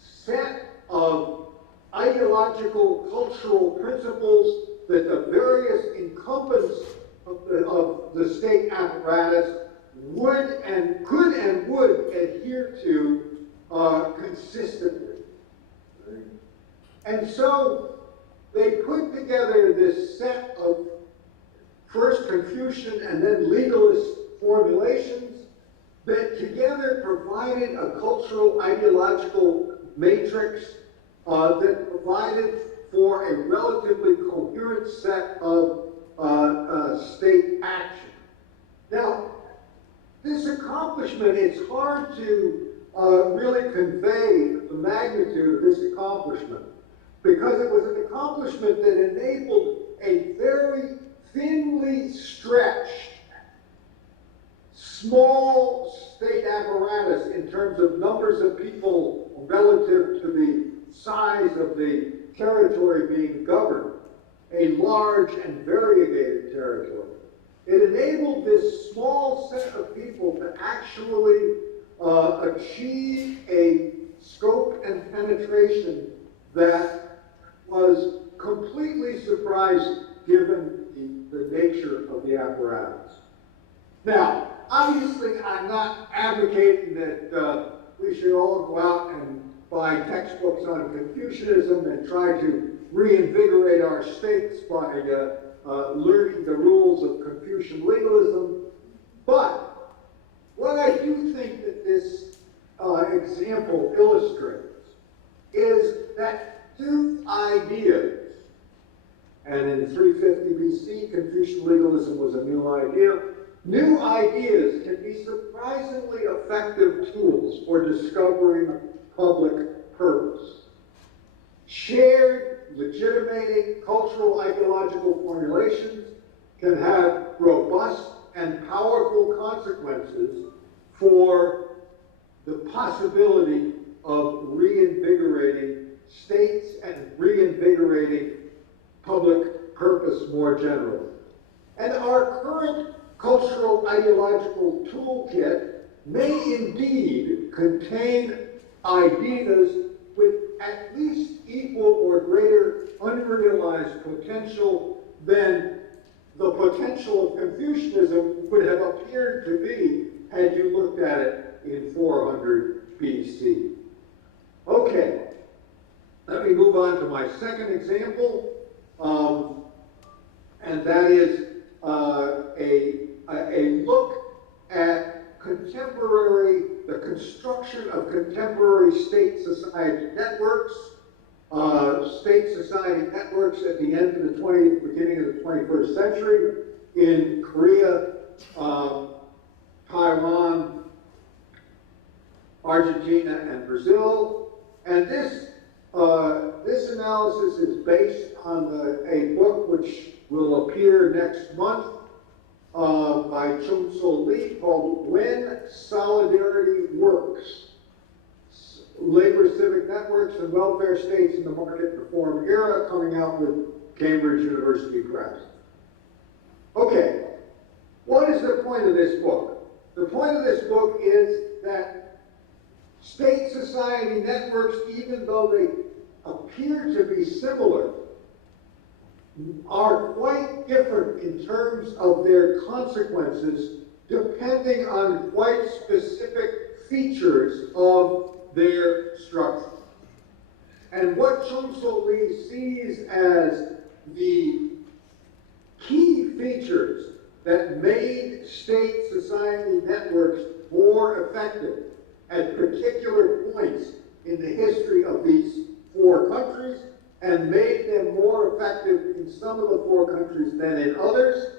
set of ideological, cultural principles that the various incumbents of the state apparatus would and could and would adhere to consistently. And so they put together this set of first Confucian and then legalist formulations that together provided a cultural ideological matrix that provided for a relatively coherent set of state action. Now, this accomplishment, it's hard to really convey the magnitude of this accomplishment because it was an accomplishment that enabled a very thinly stretched, small state apparatus in terms of numbers of people relative to the size of the territory being governed, a large and variegated territory. It enabled this small set of people to actually achieve a scope and penetration that was completely surprising given the nature of the apparatus. Now, obviously, I'm not advocating that we should all go out and buy textbooks on Confucianism and try to reinvigorate our states by learning the rules of Confucian legalism. But what I do think that this example illustrates is that two ideas, and in 350 BC, Confucian legalism was a new idea. New ideas can be surprisingly effective tools for discovering public purpose. Shared, legitimating cultural ideological formulations can have robust and powerful consequences for the possibility of reinvigorating states and reinvigorating public purpose more generally. And our current cultural ideological toolkit may indeed contain ideas with at least equal or greater unrealized potential than the potential of Confucianism would have appeared to be had you looked at it in 400 BC. Okay, let me move on to my second example, and that is a look at the construction of contemporary state-society networks, state-society networks at the end of the 20th, beginning of the 21st century in Korea, Taiwan, Argentina, and Brazil. And this analysis is based on a book which will appear next month by Chung-So Lee called When Solidarity Works. labor civic networks and welfare states in the market reform era, coming out with Cambridge University Press. Okay, what is the point of this book? The point of this book is that state-society networks, even though they appear to be similar, are quite different in terms of their consequences, depending on quite specific features of their structure. And what Chong-So Lee sees as the key features that made state-society networks more effective at particular points in the history of these 4 countries, and made them more effective in some of the 4 countries than in others.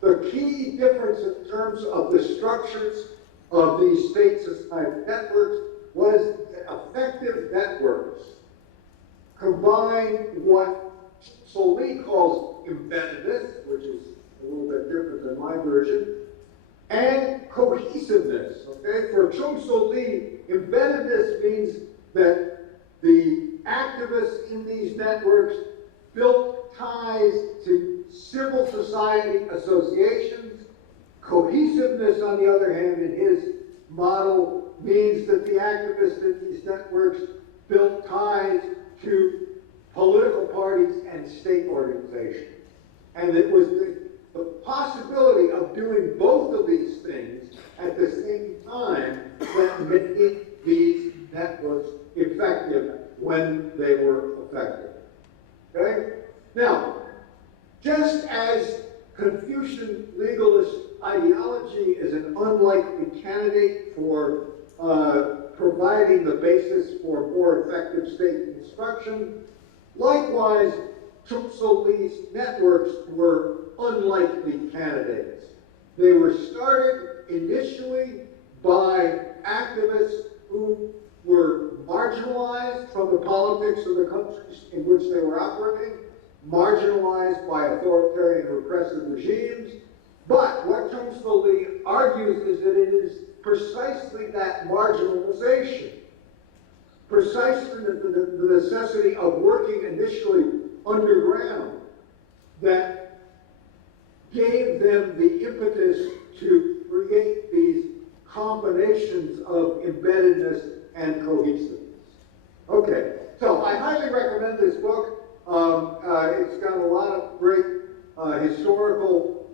The key difference in terms of the structures of these state-society networks was that effective networks combine what Lee calls embeddedness, which is a little bit different than my version, and cohesiveness. Okay, for Chong-So Lee, embeddedness means that the activists in these networks built ties to civil society associations. Cohesiveness, on the other hand, in his model, means that the activists in these networks built ties to political parties and state organizations. And it was the possibility of doing both of these things at the same time that made these networks effective when they were effective. Okay? Now, just as Confucian legalist ideology is an unlikely candidate for providing the basis for more effective state construction, likewise, Chong-So Lee's networks were unlikely candidates. They were started initially by activists who were marginalized from the politics of the countries in which they were operating, marginalized by authoritarian repressive regimes. But what Chong-So Lee argues is that it is precisely that marginalization, precisely the necessity of working initially underground, that gave them the impetus to create these combinations of embeddedness and cohesiveness. Okay, so I highly recommend this book. It's got a lot of great historical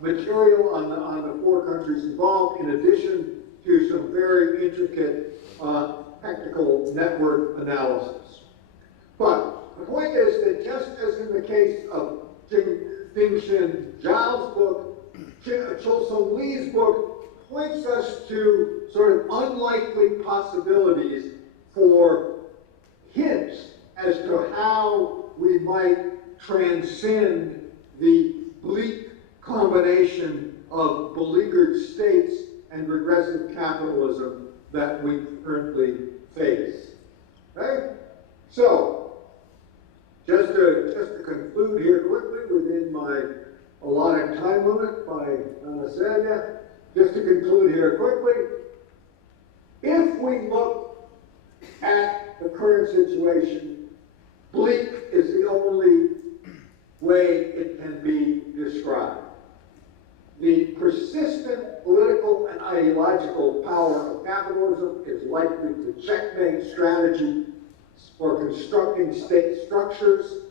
material on the 4 countries involved, in addition to some very intricate technical network analysis. But the point is that just as in the case of Ding-Shin Zhao's book, Chong-So Lee's book points us to sort of unlikely possibilities for hints as to how we might transcend the bleak combination of beleaguered states and regressive capitalism that we currently face. Right? So, just to conclude here quickly within my allotted time limit by Anastasia, just to conclude here quickly, if we look at the current situation, bleak is the only way it can be described. The persistent political and ideological power of capitalism is likely to checkmate strategy for constructing state structures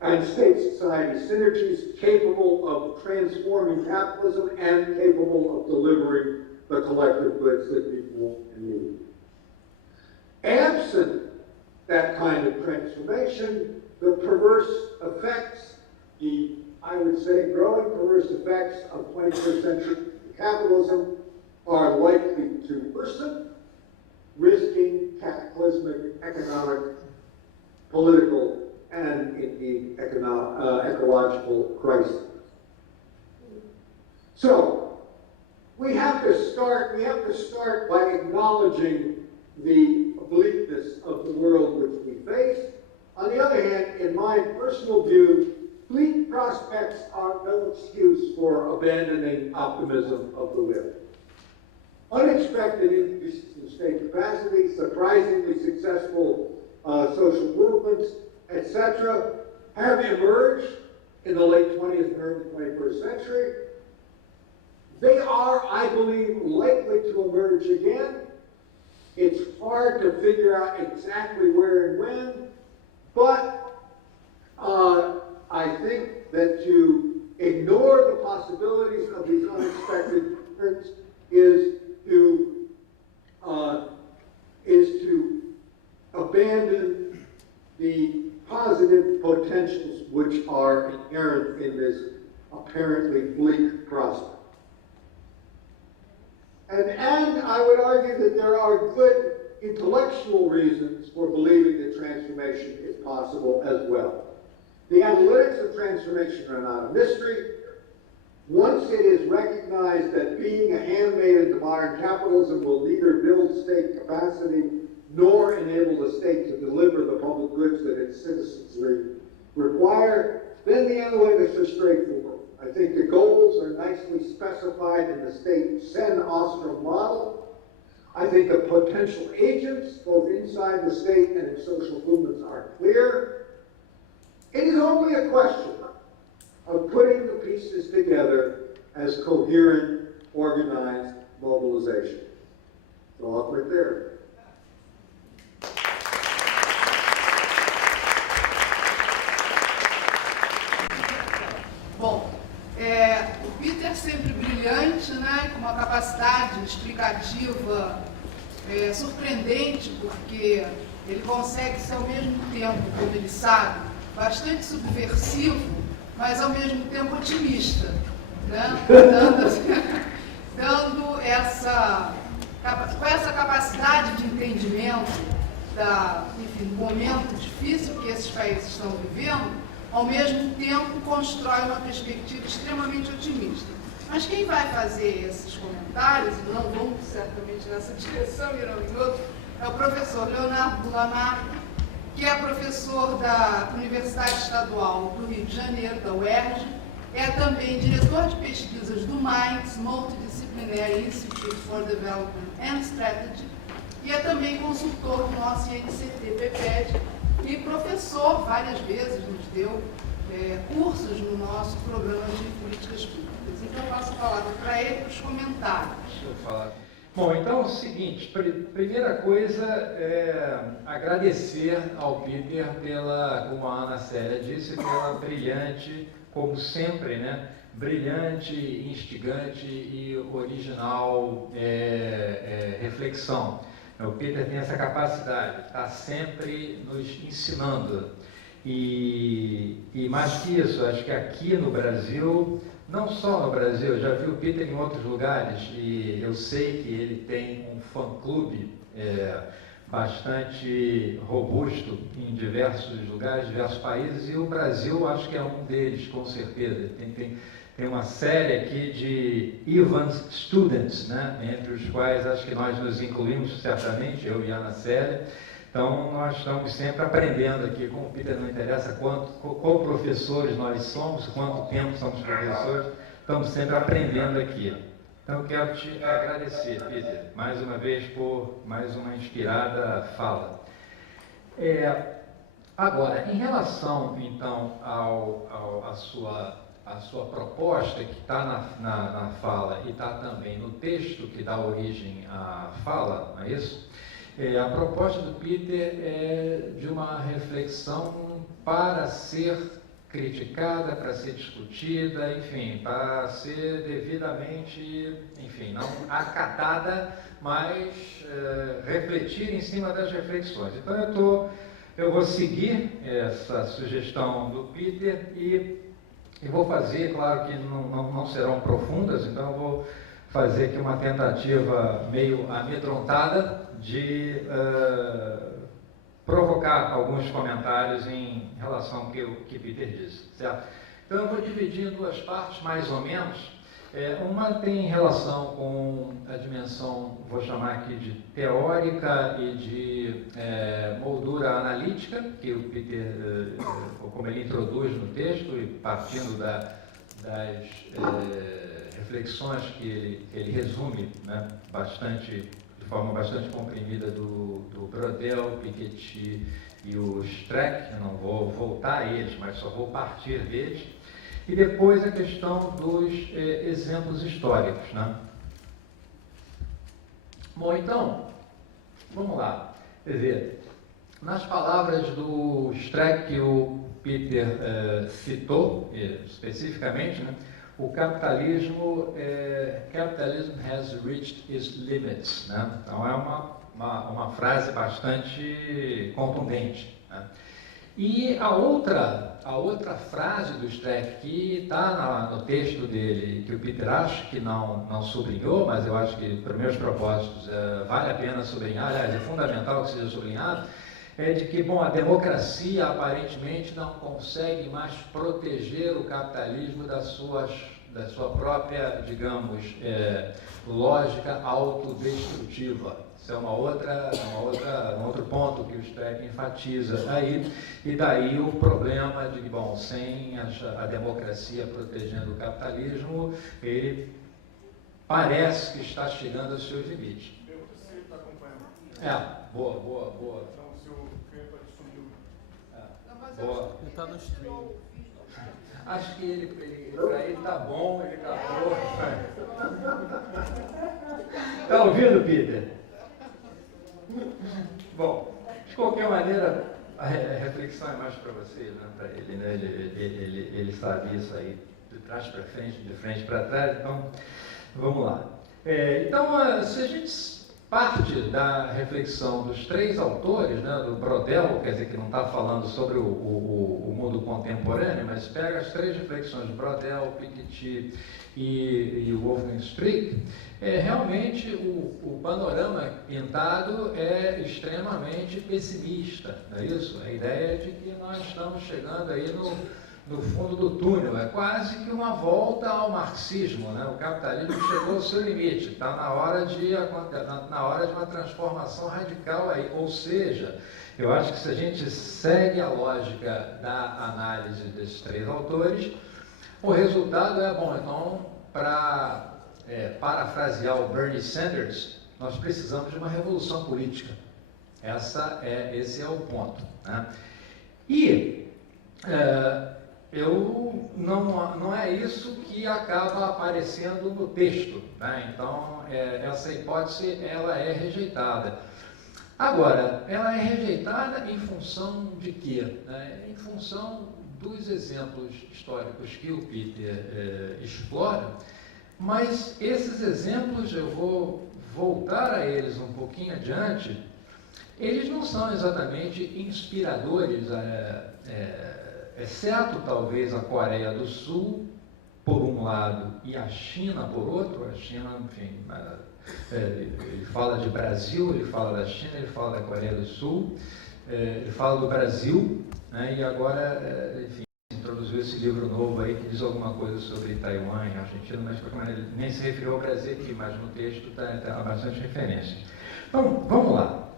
and state-society synergies capable of transforming capitalism and capable of delivering the collective goods that people need. Absent that kind of transformation, the perverse effects, I would say growing perverse effects of 21st century capitalism are likely to worsen, risking cataclysmic economic, political, and indeed ecological crisis. So we have to start by acknowledging the bleakness of the world which we face. On the other hand, in my personal view, bleak prospects are no excuse for abandoning optimism of the will. unexpected increases in state capacity, surprisingly successful social movements, etc., have emerged in the late 20th and early 21st century. They are, I believe, likely to emerge again. It's hard to figure out exactly where and when, but I think that to ignore the possibilities of these unexpected turns is to abandon the positive potentials which are inherent in this apparently bleak prospect. And I would argue that there are good intellectual reasons for believing that transformation is possible as well. The analytics of transformation are not a mystery. Once it is recognized that being a handmaiden to modern capitalism will neither build state capacity nor enable the state to deliver the public goods that its citizens require, then the analytics are straightforward. I think the goals are nicely specified in the state Sen-Ostrom model. I think the potential agents, both inside the state and in social movements, are clear. It is only a question of putting the pieces together as coherent, organized mobilization. So I'll quit there. Bom, o Peter é sempre brilhante, né, com uma capacidade explicativa surpreendente, porque ele consegue ser ao mesmo tempo, como ele sabe, bastante subversivo, mas ao mesmo tempo otimista, né? Dando essa capacidade de entendimento do momento difícil que esses países estão vivendo, ao mesmo tempo constrói uma perspectiva extremamente otimista. Mas quem vai fazer esses comentários, e não vão certamente nessa direção, irão em outro, é o professor Leonardo Bulanar, que é professor da Universidade Estadual do Rio de Janeiro, da UERJ, é também diretor de pesquisas do MINDS, Multidisciplinary Institute for Development and Strategy, e é também consultor do nosso INCT PPED, e professor várias vezes, nos deu cursos no nosso programa de políticas públicas. Então, eu passo a palavra para ele para os comentários. Deixa eu falar. Bom, então é o seguinte, primeira coisa é agradecer ao Peter pela, como a Ana Célia disse, pela brilhante, como sempre, né, brilhante, instigante e original reflexão. O Peter tem essa capacidade, está sempre nos ensinando. E mais que isso, acho que aqui no Brasil, não só no Brasil, eu já vi o Peter em outros lugares e eu sei que ele tem um fã-clube bastante robusto em diversos lugares, diversos países, e o Brasil acho que é um deles, com certeza. Tem uma série aqui de Ivan's Students, né, entre os quais acho que nós nos incluímos certamente, eu e a Ana Célia. Então, nós estamos sempre aprendendo aqui, como o Peter não interessa qual professores nós somos, quanto tempo somos professores, estamos sempre aprendendo aqui. Então, eu quero te agradecer, Peter, mais uma vez por mais uma inspirada fala. Agora, em relação, então, à sua proposta, que está na fala e está também no texto que dá origem à fala, não é isso? A proposta do Peter é de uma reflexão para ser criticada, para ser discutida, enfim, para ser devidamente, enfim, não acatada, mas refletir em cima das reflexões. Então eu vou seguir essa sugestão do Peter e vou fazer, claro que não serão profundas, então eu vou fazer aqui uma tentativa meio amedrontada de provocar alguns comentários em relação ao que Peter disse, certo? Então eu vou dividir em duas partes, mais ou menos. Uma tem relação com a dimensão, vou chamar aqui de teórica e de moldura analítica, que o Peter, como ele introduz no texto, e partindo reflexões que ele resume, né, de forma bastante comprimida do Brodel, Piketty e o Streck. Eu não vou voltar a eles, mas só vou partir deles. E depois a questão dos exemplos históricos, né? Bom, então, vamos lá. Quer dizer, nas palavras do Streck, que o Peter citou especificamente, né, o capitalismo capitalism has reached its limits, né? Então é uma frase bastante contundente, né? E a outra frase do Streck, que está no texto dele, que o Peter acha que não sublinhou, mas eu acho que, para meus propósitos, vale a pena sublinhar, aliás, é fundamental que seja sublinhado, é de que, bom, a democracia aparentemente não consegue mais proteger o capitalismo da sua própria, digamos, lógica autodestrutiva. Isso é um outro ponto que o Streck enfatiza aí, e daí o problema de, bom, sem a democracia protegendo o capitalismo, ele parece que está chegando aos seus limites. Você está acompanhando? Boa. Então, o seu campo sumiu. Boa. Ele está no stream. Acho que para ele tá bom, ele tá bom. Está ouvindo, Peter? Bom, de qualquer maneira, a reflexão é mais para você, né, para ele, né? Ele sabe isso aí, de trás para frente, de frente para trás, então, vamos lá. Então, se a gente parte da reflexão dos três autores, né, do Brodel, quer dizer, que não está falando sobre o mundo contemporâneo, mas pega as três reflexões de Brodel, Piketty e Wolfgang Streeck, realmente o panorama pintado é extremamente pessimista, não é isso? A ideia é de que nós estamos chegando aí no fundo do túnel, é quase que uma volta ao marxismo, né? O capitalismo chegou ao seu limite, está na hora de uma transformação radical aí, ou seja, eu acho que se a gente segue a lógica da análise desses três autores, o resultado é, bom, então, para parafrasear o Bernie Sanders, nós precisamos de uma revolução política. Esse é o ponto, né? E não é isso que acaba aparecendo no texto, né? Então, essa hipótese ela é rejeitada. Agora, ela é rejeitada em função de quê? Em função dos exemplos históricos que o Peter explora, mas esses exemplos, eu vou voltar a eles um pouquinho adiante, eles não são exatamente inspiradores, exceto talvez a Coreia do Sul, por um lado, e a China por outro. A China, enfim, ele fala de Brasil, ele fala da China, ele fala da Coreia do Sul, ele fala do Brasil, né, e agora, enfim, introduziu esse livro novo aí que diz alguma coisa sobre Taiwan e Argentina, mas de qualquer maneira ele nem se referiu ao Brasil aqui, mas no texto está bastante referência. Então, vamos lá.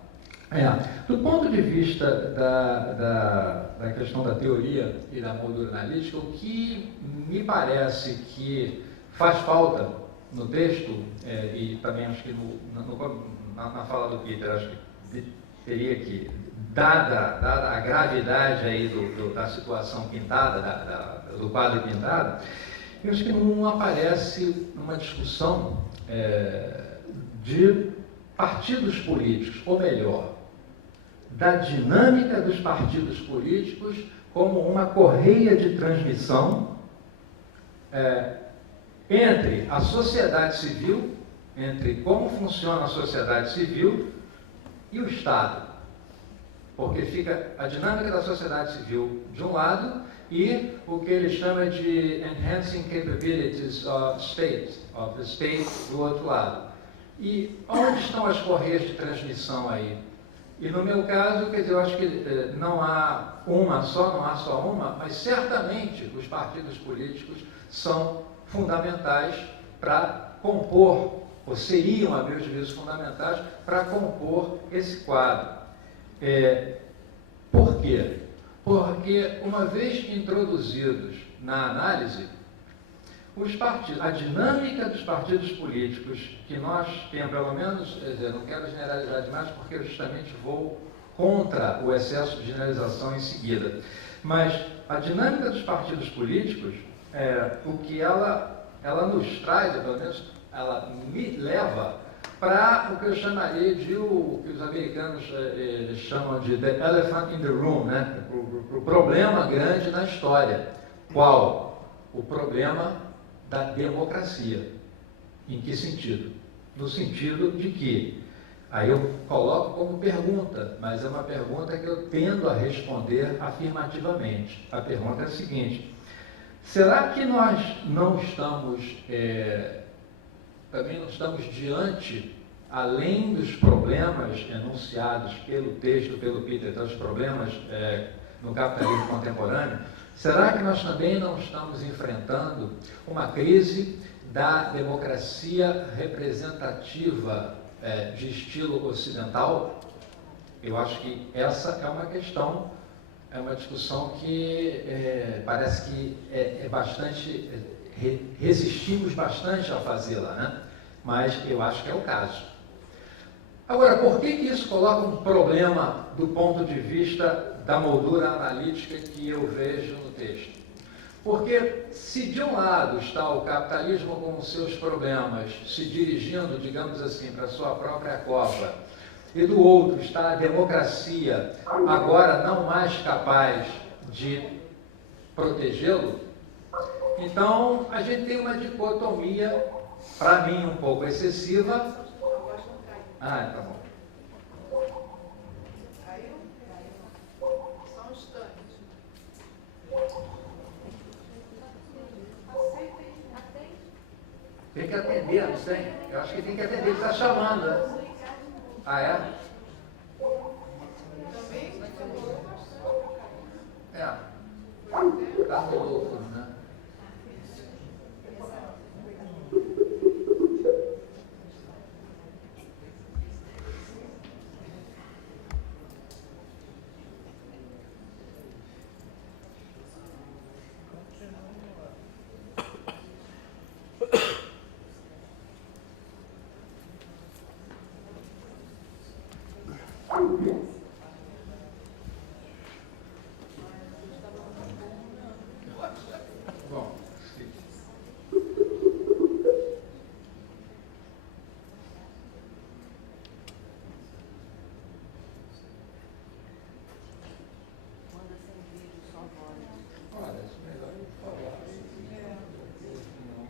Do ponto de vista da questão da teoria e da moldura analítica, o que me parece que faz falta no texto, e também acho que na fala do Peter, acho que teria que, dada a gravidade aí da situação pintada, do quadro pintado, eu acho que não aparece uma discussão de partidos políticos, ou melhor, da dinâmica dos partidos políticos como uma correia de transmissão entre a sociedade civil, entre como funciona a sociedade civil e o Estado. Porque fica a dinâmica da sociedade civil de um lado e o que ele chama de enhancing capabilities of the state do outro lado. E onde estão as correias de transmissão aí? E no meu caso, quer dizer, eu acho que não há só uma, mas certamente os partidos políticos são fundamentais para compor, ou seriam, a meu juízo, fundamentais para compor esse quadro. Por quê? Porque, uma vez introduzidos na análise, a dinâmica dos partidos políticos que nós temos, pelo menos, quer dizer, não quero generalizar demais porque eu justamente vou contra o excesso de generalização em seguida, mas a dinâmica dos partidos políticos, o que ela nos traz, pelo menos ela me leva para o que eu chamaria de o que os americanos eles chamam de the elephant in the room, né? O problema grande na história. Qual? O problema da democracia. Em que sentido? No sentido de que, aí eu coloco como pergunta, mas é uma pergunta que eu tendo a responder afirmativamente. A pergunta é a seguinte: será que nós não estamos, também não estamos diante, além dos problemas enunciados pelo texto, pelo Peter, então os problemas no capitalismo contemporâneo, será que nós também não estamos enfrentando uma crise da democracia representativa de estilo ocidental? Eu acho que essa é uma questão, é uma discussão que parece que é bastante, resistimos bastante a fazê-la, né? Mas eu acho que é o caso. Agora, por que isso coloca um problema do ponto de vista da moldura analítica que eu vejo no texto? Porque se de um lado está o capitalismo com os seus problemas, se dirigindo, digamos assim, para a sua própria cova, e do outro está a democracia, agora não mais capaz de protegê-lo, então a gente tem uma dicotomia, para mim, um pouco excessiva. Ah, tá bom. Só um instante. Tem que atender, não tem? Eu acho que tem que atender, ele está chamando, né? Ah, é? Também Está no lucro, né? Bom, olha, isso é melhor eu falar. Senão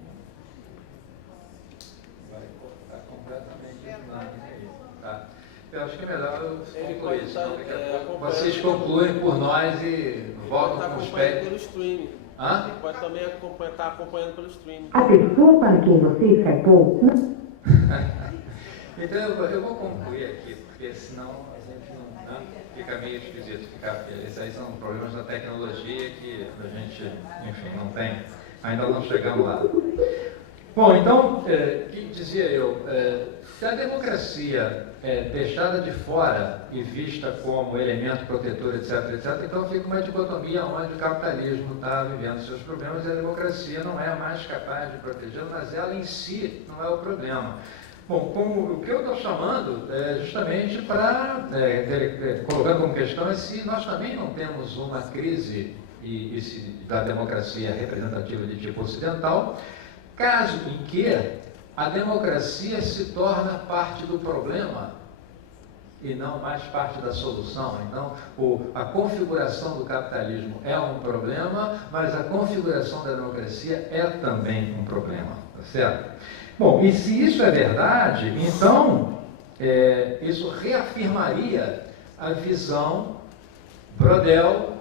vai cortar completamente dinâmica aí. Tá? Eu acho que é melhor eu concluir isso. Daqui a pouco vocês concluem por nós e voltam com os pés. Pelo streaming. Hã? Ele pode também estar acompanhando pelo streaming. A pessoa para quem você escapou. Então eu vou concluir aqui, porque senão a gente não, né, fica meio esquisito. Esses aí são problemas da tecnologia que a gente, enfim, não tem. Ainda não chegamos lá. Bom, então, que dizia eu, se a democracia é deixada de fora e vista como elemento protetor, etc., etc., então fica uma dicotomia onde o capitalismo está vivendo seus problemas e a democracia não é mais capaz de protegê-lo, mas ela em si não é o problema. Bom, o que eu estou chamando é justamente para, colocando como questão, é se nós também não temos uma crise da democracia representativa de tipo ocidental, caso em que a democracia se torna parte do problema e não mais parte da solução. Então, a configuração do capitalismo é um problema, mas a configuração da democracia é também um problema, tá certo? Bom, e se isso é verdade, então isso reafirmaria a visão Brodel,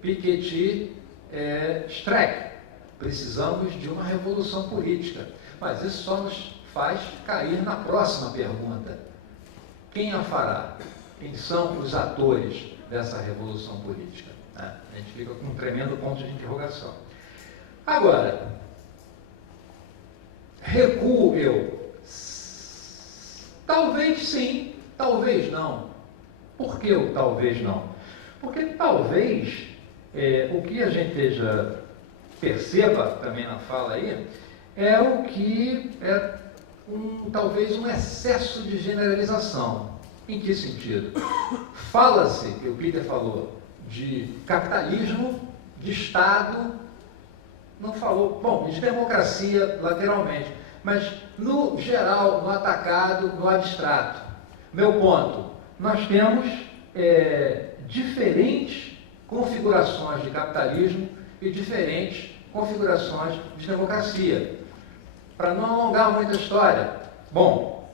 Piketty, Streck. Precisamos de uma revolução política. Mas isso só nos faz cair na próxima pergunta. Quem a fará? Quem são os atores dessa revolução política? A gente fica com um tremendo ponto de interrogação. Agora, recuo eu? Talvez sim, talvez não. Por que o talvez não? Porque talvez o que a gente esteja perceba também na fala aí, é o que é talvez um excesso de generalização. Em que sentido? Fala-se, que o Peter falou, de capitalismo, de Estado, não falou, bom, de democracia lateralmente, mas no geral, no atacado, no abstrato. Meu ponto, nós temos diferentes configurações de capitalismo e diferentes configurações de democracia. Para não alongar muito a história, bom,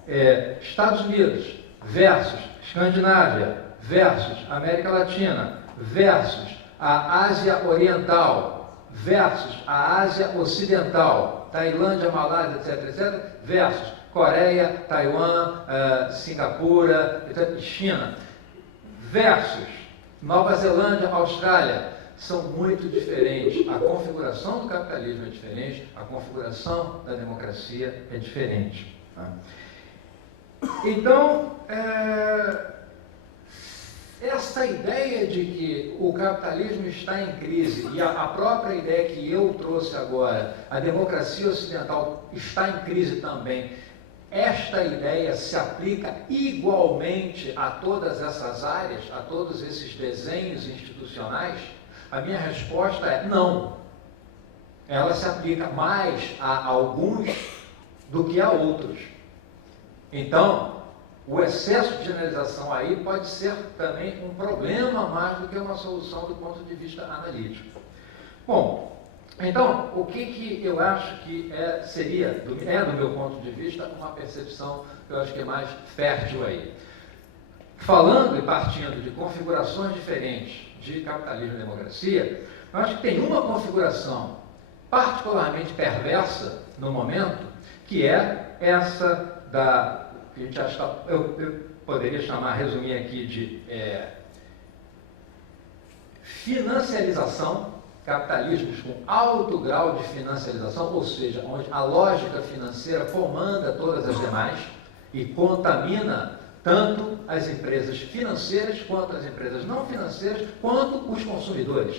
Estados Unidos versus Escandinávia versus América Latina versus a Ásia Oriental versus a Ásia Ocidental, Tailândia, Malásia, etc., etc., versus Coreia, Taiwan, Singapura, etc., China, versus Nova Zelândia, Austrália, são muito diferentes. A configuração do capitalismo é diferente, a configuração da democracia é diferente. Tá? Então, essa ideia de que o capitalismo está em crise e a própria ideia que eu trouxe agora, a democracia ocidental está em crise também, esta ideia se aplica igualmente a todas essas áreas, a todos esses desenhos institucionais? A minha resposta é não. Ela se aplica mais a alguns do que a outros. Então, o excesso de generalização aí pode ser também um problema mais do que uma solução do ponto de vista analítico. Bom, então, o que eu acho que seria, do meu ponto de vista, uma percepção que eu acho que é mais fértil aí. Falando e partindo de configurações diferentes de capitalismo e democracia, eu acho que tem uma configuração particularmente perversa no momento, que é essa da, que a gente acha, eu poderia resumir aqui de financiarização, capitalismos com alto grau de financiarização, ou seja, onde a lógica financeira comanda todas as demais e contamina tanto as empresas financeiras, quanto as empresas não financeiras, quanto os consumidores,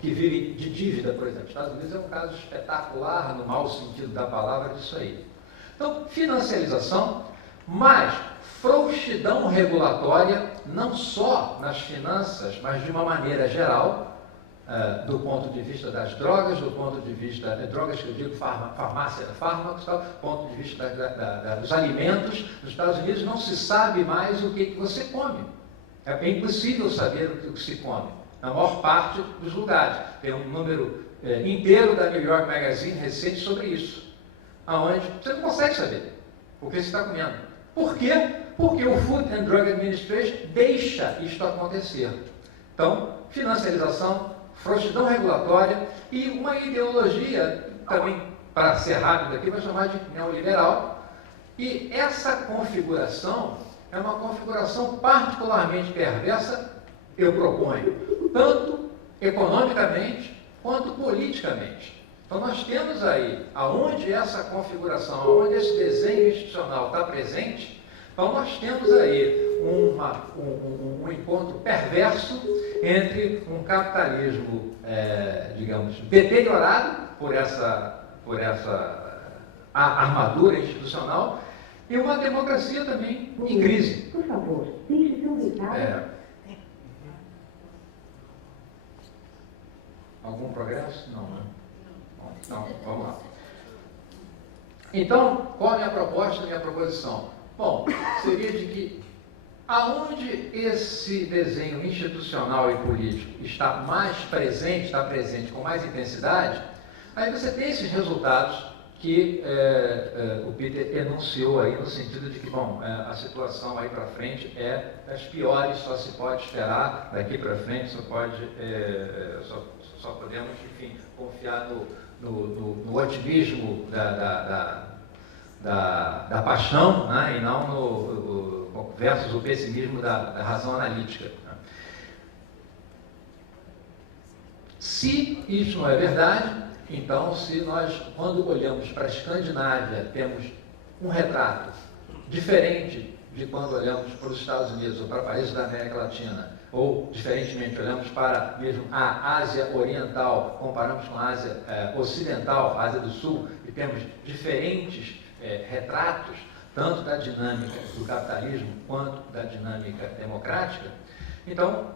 que vivem de dívida, por exemplo. Os Estados Unidos é um caso espetacular, no mau sentido da palavra, disso aí. Então, financiarização, mas frouxidão regulatória, não só nas finanças, mas de uma maneira geral, do ponto de vista das drogas, do ponto de vista de drogas que eu digo fármacos, do ponto de vista dos alimentos. Nos Estados Unidos não se sabe mais o que você come. É impossível saber o que se come, na maior parte dos lugares. Tem um número inteiro da New York Magazine recente sobre isso, aonde você não consegue saber o que você está comendo. Por quê? Porque o Food and Drug Administration deixa isto acontecer. Então, financiarização, frouxidão regulatória e uma ideologia, também, para ser rápido aqui, vai chamar de neoliberal. E essa configuração é uma configuração particularmente perversa, eu proponho, tanto economicamente quanto politicamente. Então nós temos aí, aonde essa configuração, aonde esse desenho institucional está presente, então nós temos aí um encontro perverso entre um capitalismo, digamos, deteriorado por essa armadura institucional e uma democracia também em crise. Por favor, deixe seu recado. Algum progresso? Não, né? Não, vamos lá. Então, qual a minha proposta, a minha proposição? Bom, seria de que aonde esse desenho institucional e político está mais presente, está presente com mais intensidade, aí você tem esses resultados que o Peter enunciou aí, no sentido de que, bom, a situação aí para frente é das piores, só se pode esperar daqui para frente, só podemos, enfim, confiar no otimismo da paixão, né, e não versus o pessimismo da razão analítica. Né. Se isso não é verdade, então, se nós, quando olhamos para a Escandinávia, temos um retrato diferente de quando olhamos para os Estados Unidos ou para países da América Latina, ou, diferentemente, olhamos para mesmo a Ásia Oriental, comparamos com a Ásia Ocidental, a Ásia do Sul, e temos diferentes retratos, tanto da dinâmica do capitalismo quanto da dinâmica democrática, então,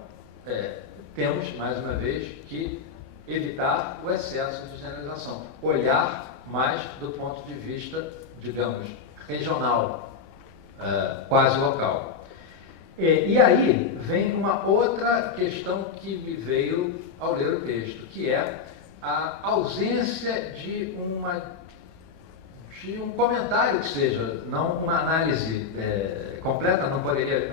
temos, mais uma vez, que evitar o excesso de generalização, olhar mais do ponto de vista, digamos, regional, quase local. E aí vem uma outra questão que me veio ao ler o texto, que é a ausência de um comentário que seja, não uma análise completa, não poderia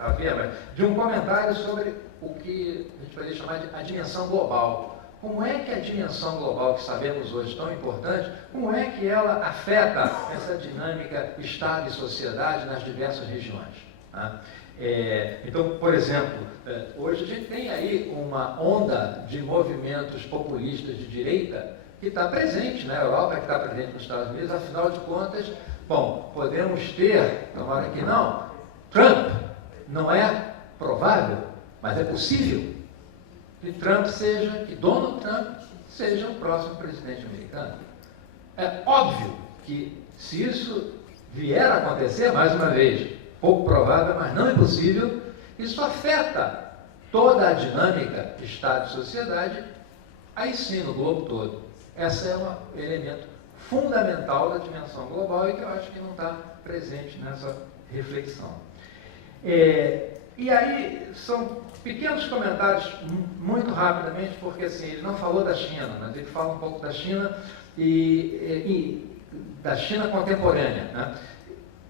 haver, mas de um comentário sobre o que a gente poderia chamar de a dimensão global. Como é que a dimensão global, que sabemos hoje tão importante, como é que ela afeta essa dinâmica Estado e sociedade nas diversas regiões? Tá? Então, por exemplo, hoje a gente tem aí uma onda de movimentos populistas de direita que está presente na Europa, que está presente nos Estados Unidos. Afinal de contas, bom, podemos ter, tomara que não, Trump não é provável, mas é possível que Donald Trump seja o próximo presidente americano. É óbvio que se isso vier a acontecer, mais uma vez, pouco provável, mas não impossível, isso afeta toda a dinâmica Estado e sociedade, aí sim, no globo todo. Esse é um elemento fundamental da dimensão global e que eu acho que não está presente nessa reflexão. E aí são pequenos comentários, muito rapidamente, porque assim, ele não falou da China, mas ele fala um pouco da China e da China contemporânea, né?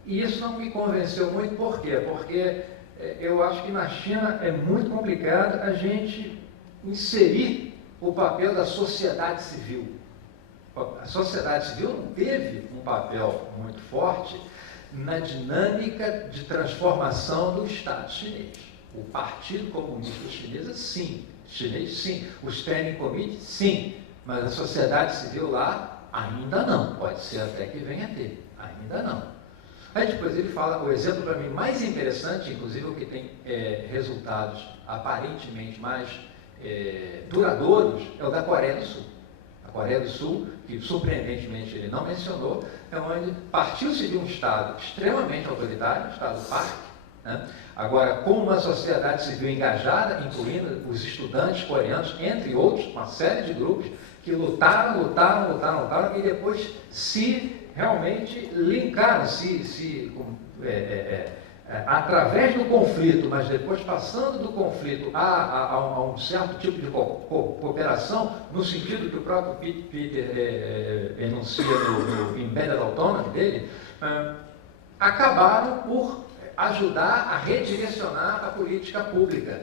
E isso não me convenceu muito, por quê? Porque eu acho que na China é muito complicado a gente inserir o papel da sociedade civil. A sociedade civil não teve um papel muito forte na dinâmica de transformação do Estado chinês. O Partido Comunista Chinês, sim. O Standing Committee, sim. Mas a sociedade civil lá, ainda não. Pode ser até que venha a ter. Ainda não. Aí depois ele fala, o exemplo para mim mais interessante, inclusive o que tem resultados aparentemente mais duradouros, é o da Coreia do Sul. A Coreia do Sul, que surpreendentemente ele não mencionou, é onde partiu-se de um Estado extremamente autoritário, o Estado Park, né? Agora com uma sociedade civil engajada, incluindo os estudantes coreanos, entre outros, uma série de grupos que lutaram e depois se realmente linkaram, através do conflito, mas depois passando do conflito a um certo tipo de cooperação, no sentido que o próprio Peter enuncia no Embedded Autonomy dele, acabaram por ajudar a redirecionar a política pública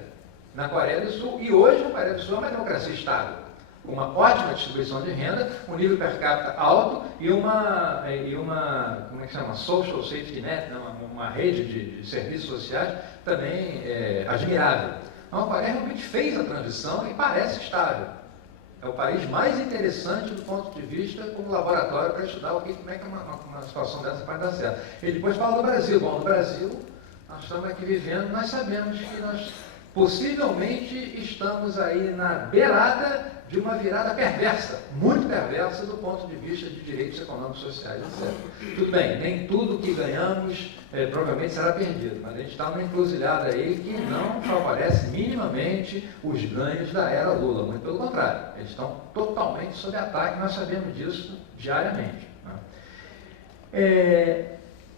na Coreia do Sul. E hoje a Coreia do Sul é uma democracia estável, uma ótima distribuição de renda, um nível per capita alto e uma como é que chama? Social safety net, né? Uma rede de serviços sociais também admirável. Então a Coreia realmente fez a transição e parece estável. É o país mais interessante do ponto de vista como laboratório para estudar como é que uma situação dessa pode dar certo. E depois fala do Brasil. Bom, no Brasil nós estamos aqui vivendo, nós sabemos que nós possivelmente estamos aí na beirada de uma virada perversa, muito perversa do ponto de vista de direitos econômicos, sociais, etc. Tudo bem, nem tudo que ganhamos provavelmente será perdido, mas a gente está numa encruzilhada aí que não favorece minimamente os ganhos da era Lula, muito pelo contrário, eles estão totalmente sob ataque, nós sabemos disso diariamente. Né?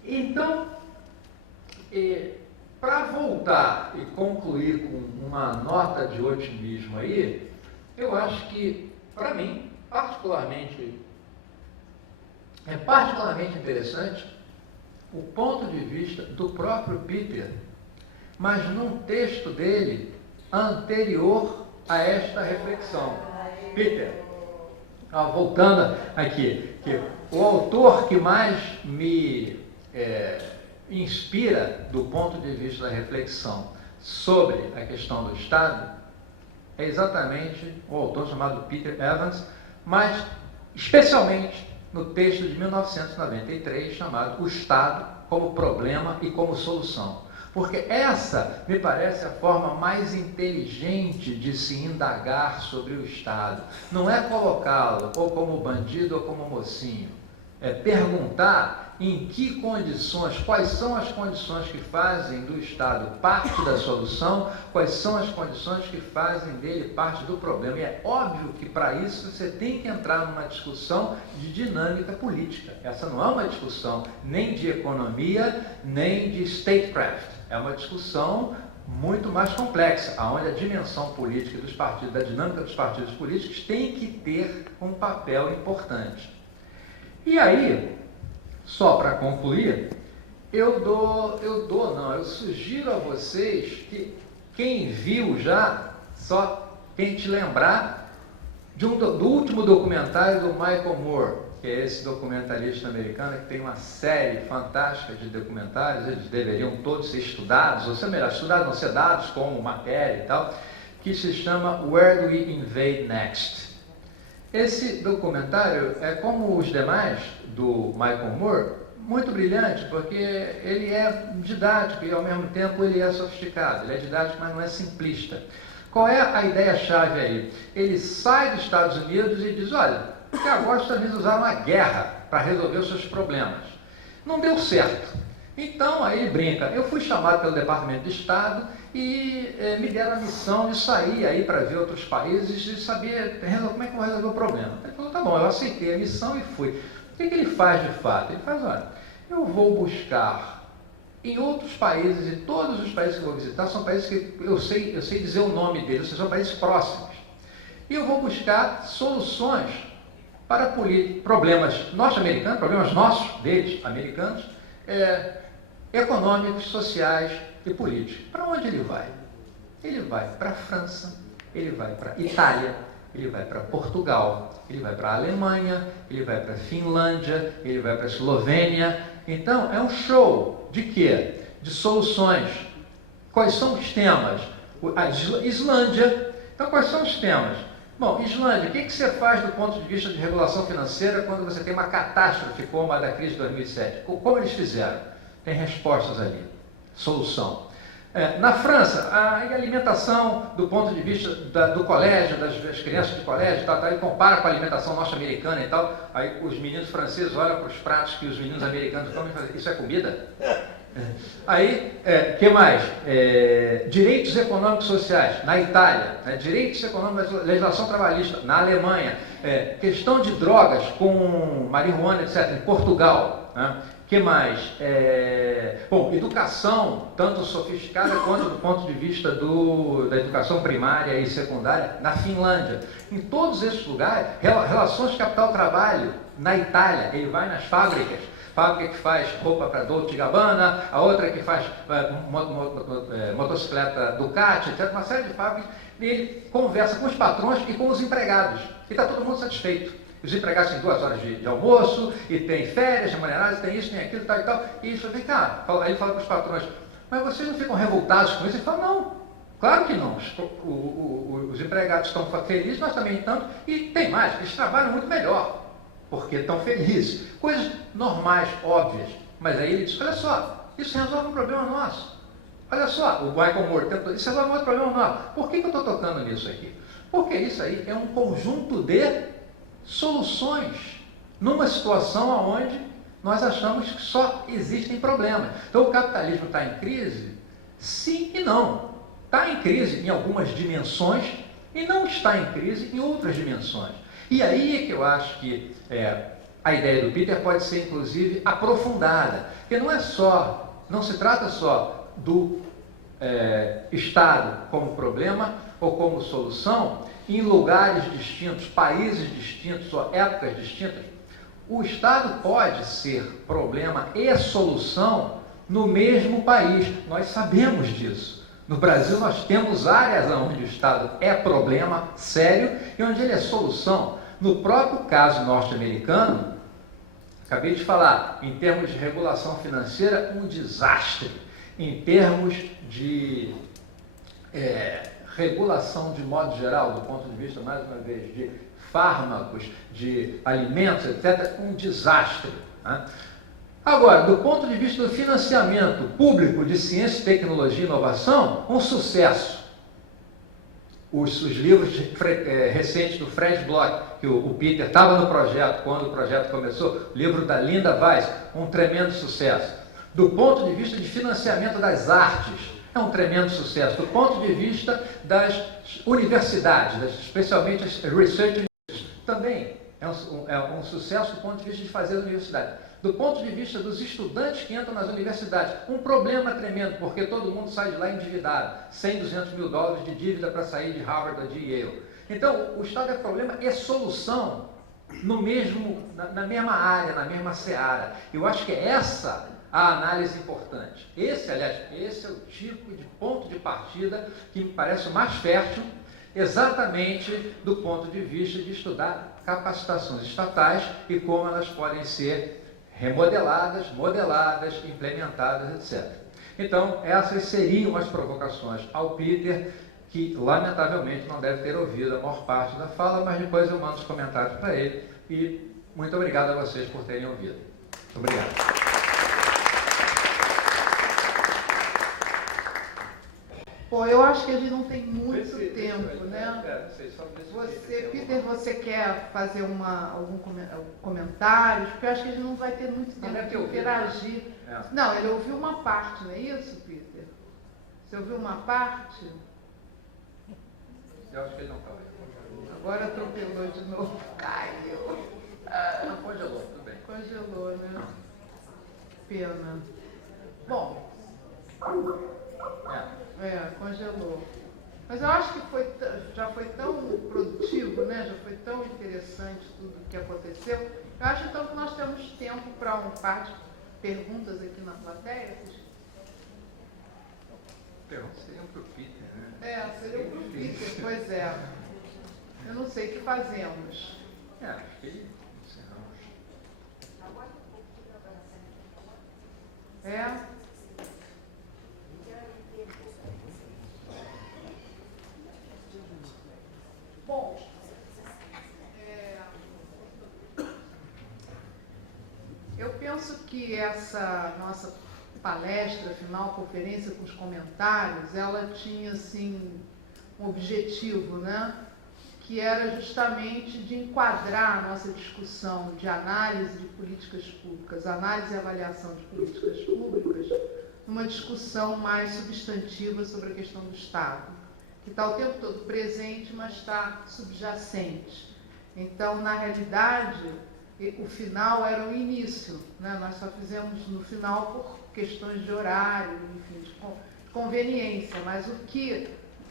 Então, para voltar e concluir com uma nota de otimismo aí, eu acho que, para mim, é particularmente interessante o ponto de vista do próprio Peter, mas num texto dele anterior a esta reflexão. Peter, voltando aqui, que o autor que mais me inspira do ponto de vista da reflexão sobre a questão do Estado é exatamente o autor chamado Peter Evans, mas especialmente no texto de 1993 chamado O Estado como Problema e como Solução. Porque essa me parece a forma mais inteligente de se indagar sobre o Estado. Não é colocá-lo ou como bandido ou como mocinho. É perguntar em que condições, quais são as condições que fazem do Estado parte da solução, quais são as condições que fazem dele parte do problema. E é óbvio que para isso você tem que entrar numa discussão de dinâmica política. Essa não é uma discussão nem de economia, nem de statecraft. É uma discussão muito mais complexa, onde a dimensão política dos partidos, da dinâmica dos partidos políticos tem que ter um papel importante. E aí, só para concluir, eu sugiro a vocês que quem viu já, só quem te lembrar do último documentário do Michael Moore, que é esse documentarista americano que tem uma série fantástica de documentários, eles deveriam todos ser estudados, ou seja, melhor, estudados não ser dados como matéria e tal, que se chama Where Do We Invade Next? Esse documentário é, como os demais do Michael Moore, muito brilhante, porque ele é didático e ao mesmo tempo ele é sofisticado. Ele é didático, mas não é simplista. Qual é a ideia-chave aí? Ele sai dos Estados Unidos e diz, olha, porque agora os Estados Unidos usaram a guerra para resolver os seus problemas. Não deu certo. Então, aí ele brinca, eu fui chamado pelo Departamento de Estado e me deram a missão de sair aí para ver outros países e saber como é que eu vou resolver o problema. Ele falou, tá bom, eu aceitei a missão e fui. O que ele faz de fato? Ele faz, olha, eu vou buscar em outros países, e todos os países que eu vou visitar são países que eu sei dizer o nome deles, ou seja, são países próximos. E eu vou buscar soluções para problemas norte-americanos, problemas nossos, deles, americanos, econômicos, sociais e políticos. Para onde ele vai? Ele vai para a França, ele vai para a Itália, ele vai para Portugal, ele vai para a Alemanha, ele vai para a Finlândia, ele vai para a Eslovênia. Então, é um show de quê? De soluções. Quais são os temas? A Islândia. Então, quais são os temas? Bom, Islândia, o que você faz do ponto de vista de regulação financeira quando você tem uma catástrofe como a da crise de 2007? Como eles fizeram? Tem respostas ali. Solução. Na França, a alimentação do ponto de vista do colégio, das crianças de colégio, ele compara com a alimentação norte-americana e tal, aí os meninos franceses olham para os pratos que os meninos americanos comem e falam, isso é comida? Aí, que mais? Direitos econômicos sociais, na Itália, direitos econômicos, legislação trabalhista, na Alemanha, questão de drogas com marihuana, etc., em Portugal, que mais? Bom, educação, tanto sofisticada quanto do ponto de vista da educação primária e secundária, na Finlândia. Em todos esses lugares, relações de capital-trabalho, na Itália, ele vai nas fábricas, fábrica que faz roupa para Dolce & Gabbana, a outra que faz motocicleta Ducati, etc., uma série de fábricas, e ele conversa com os patrões e com os empregados, e está todo mundo satisfeito. Os empregados têm 2 horas de almoço, e tem férias remuneradas, tem isso, tem aquilo, tal e tal. E isso, vem cá, aí ele fala para os patrões, mas vocês não ficam revoltados com isso? Ele fala, não, claro que não. Os empregados estão felizes, nós também estamos, e tem mais, eles trabalham muito melhor, porque estão felizes. Coisas normais, óbvias. Mas aí ele diz, olha só, isso resolve um problema nosso. Olha só, o Michael Moore tentou, isso resolve um outro problema nosso. Por que eu estou tocando nisso aqui? Porque isso aí é um conjunto de soluções numa situação onde nós achamos que só existem problemas. Então o capitalismo está em crise? Sim e não. Está em crise em algumas dimensões e não está em crise em outras dimensões. E aí é que eu acho que a ideia do Peter pode ser inclusive aprofundada, porque não se trata só do Estado como problema ou como solução, em lugares distintos, países distintos ou épocas distintas. O Estado pode ser problema e solução no mesmo país. Nós sabemos disso. No Brasil nós temos áreas onde o Estado é problema sério e onde ele é solução. No próprio caso norte-americano, acabei de falar, em termos de regulação financeira, um desastre. Em termos de regulação de modo geral, do ponto de vista, mais uma vez, de fármacos, de alimentos, etc., um desastre. Né? Agora, do ponto de vista do financiamento público de ciência, tecnologia e inovação, um sucesso. Os livros recentes do Fred Bloch, que o Peter estava no projeto, quando o projeto começou, o livro da Linda Weiss, um tremendo sucesso. Do ponto de vista de financiamento das artes, é um tremendo sucesso. Do ponto de vista das universidades, especialmente as research universities, também é um sucesso do ponto de vista de fazer a universidade. Do ponto de vista dos estudantes que entram nas universidades, um problema tremendo, porque todo mundo sai de lá endividado, 100, 200 mil dólares de dívida para sair de Harvard ou de Yale. Então, o Estado é problema e solução na mesma área, na mesma seara. Eu acho que é essa a análise importante. Esse é o tipo de ponto de partida que me parece o mais fértil, exatamente do ponto de vista de estudar capacitações estatais e como elas podem ser remodeladas, modeladas, implementadas, etc. Então, essas seriam as provocações ao Peter, que lamentavelmente não deve ter ouvido a maior parte da fala, mas depois eu mando os comentários para ele e muito obrigado a vocês por terem ouvido. Muito obrigado. Bom, eu acho que a gente não tem muito tempo, né? Peter, você quer fazer algum comentário? Porque eu acho que a gente não vai ter muito tempo de interagir. Não, ele ouviu uma parte, não é isso, Peter? Você ouviu uma parte? Eu acho que ele não está. Agora atropelou de novo. Caiu. Não, congelou, tudo bem. Congelou, né? Pena. Bom. Congelou. Mas eu acho que já foi tão produtivo, né? Já foi tão interessante tudo o que aconteceu. Eu acho então que nós temos tempo para um par de perguntas aqui na plateia. Perguntas seriam para o Peter, né? Seriam para o Peter, pois é. Eu não sei o que fazemos. Acho que encerramos. Bom, eu penso que essa nossa palestra final, conferência com os comentários, ela tinha assim um objetivo, né? Que era justamente de enquadrar a nossa discussão de análise de políticas públicas, análise e avaliação de políticas públicas, numa discussão mais substantiva sobre a questão do Estado, que está o tempo todo presente, mas está subjacente. Então, na realidade, o final era o início, né? Nós só fizemos no final por questões de horário, enfim, de conveniência, mas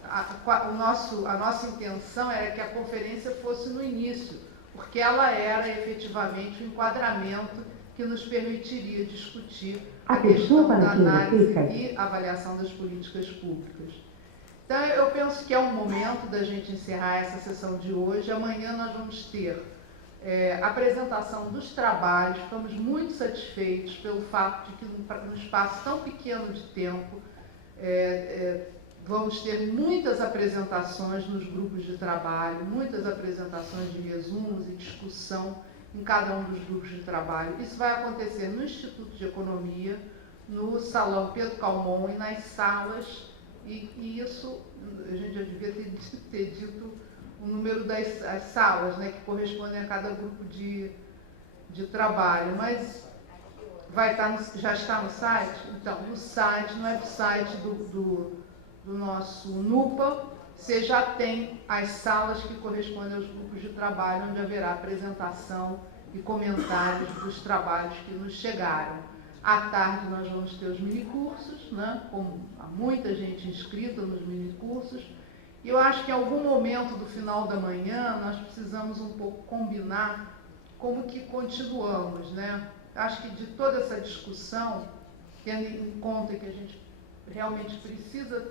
a nossa intenção era que a conferência fosse no início, porque ela era efetivamente o enquadramento que nos permitiria discutir a questão da análise e avaliação das políticas públicas. Então, eu penso que é um momento da gente encerrar essa sessão de hoje. Amanhã nós vamos ter apresentação dos trabalhos. Ficamos muito satisfeitos pelo fato de que, num espaço tão pequeno de tempo, vamos ter muitas apresentações nos grupos de trabalho, muitas apresentações de resumos e discussão em cada um dos grupos de trabalho. Isso vai acontecer no Instituto de Economia, no Salão Pedro Calmon e nas salas. E isso, a gente já devia ter dito o número das salas, né, que correspondem a cada grupo de trabalho, mas já está no site? Então, no site, no website do nosso NUPA, você já tem as salas que correspondem aos grupos de trabalho, onde haverá apresentação e comentários dos trabalhos que nos chegaram. À tarde nós vamos ter os minicursos, né? Com muita gente inscrita nos minicursos. E eu acho que em algum momento do final da manhã nós precisamos um pouco combinar como que continuamos, né? Acho que de toda essa discussão, tendo em conta que a gente realmente precisa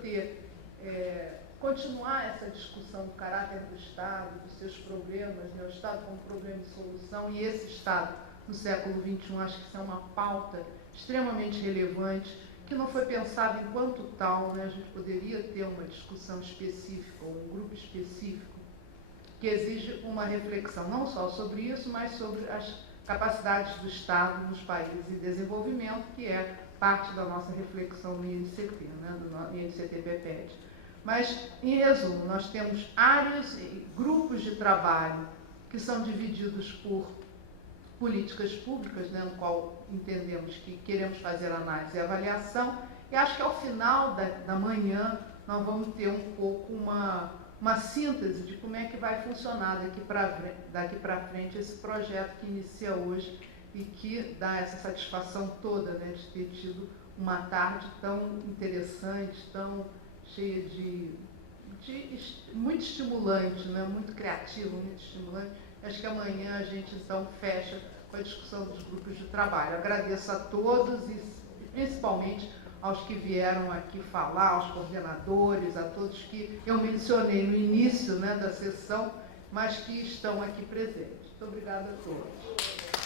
continuar essa discussão do caráter do Estado, dos seus problemas, né? O Estado como problema de solução, e esse Estado no século XXI, acho que isso é uma pauta extremamente relevante, que não foi pensada enquanto tal, né? A gente poderia ter uma discussão específica, ou um grupo específico, que exige uma reflexão, não só sobre isso, mas sobre as capacidades do Estado nos países em desenvolvimento, que é parte da nossa reflexão no INCT, né, do INCT-PEPED. Mas, em resumo, nós temos áreas e grupos de trabalho que são divididos por políticas públicas, né, no qual entendemos que queremos fazer análise e avaliação, e acho que ao final da manhã nós vamos ter um pouco uma síntese de como é que vai funcionar daqui para frente esse projeto que inicia hoje e que dá essa satisfação toda, né, de ter tido uma tarde tão interessante, tão cheia de muito estimulante, né, muito criativa, muito estimulante. Acho que amanhã a gente então fecha com a discussão dos grupos de trabalho. Agradeço a todos e principalmente aos que vieram aqui falar, aos coordenadores, a todos que eu mencionei no início, né, da sessão, mas que estão aqui presentes. Muito obrigada a todos.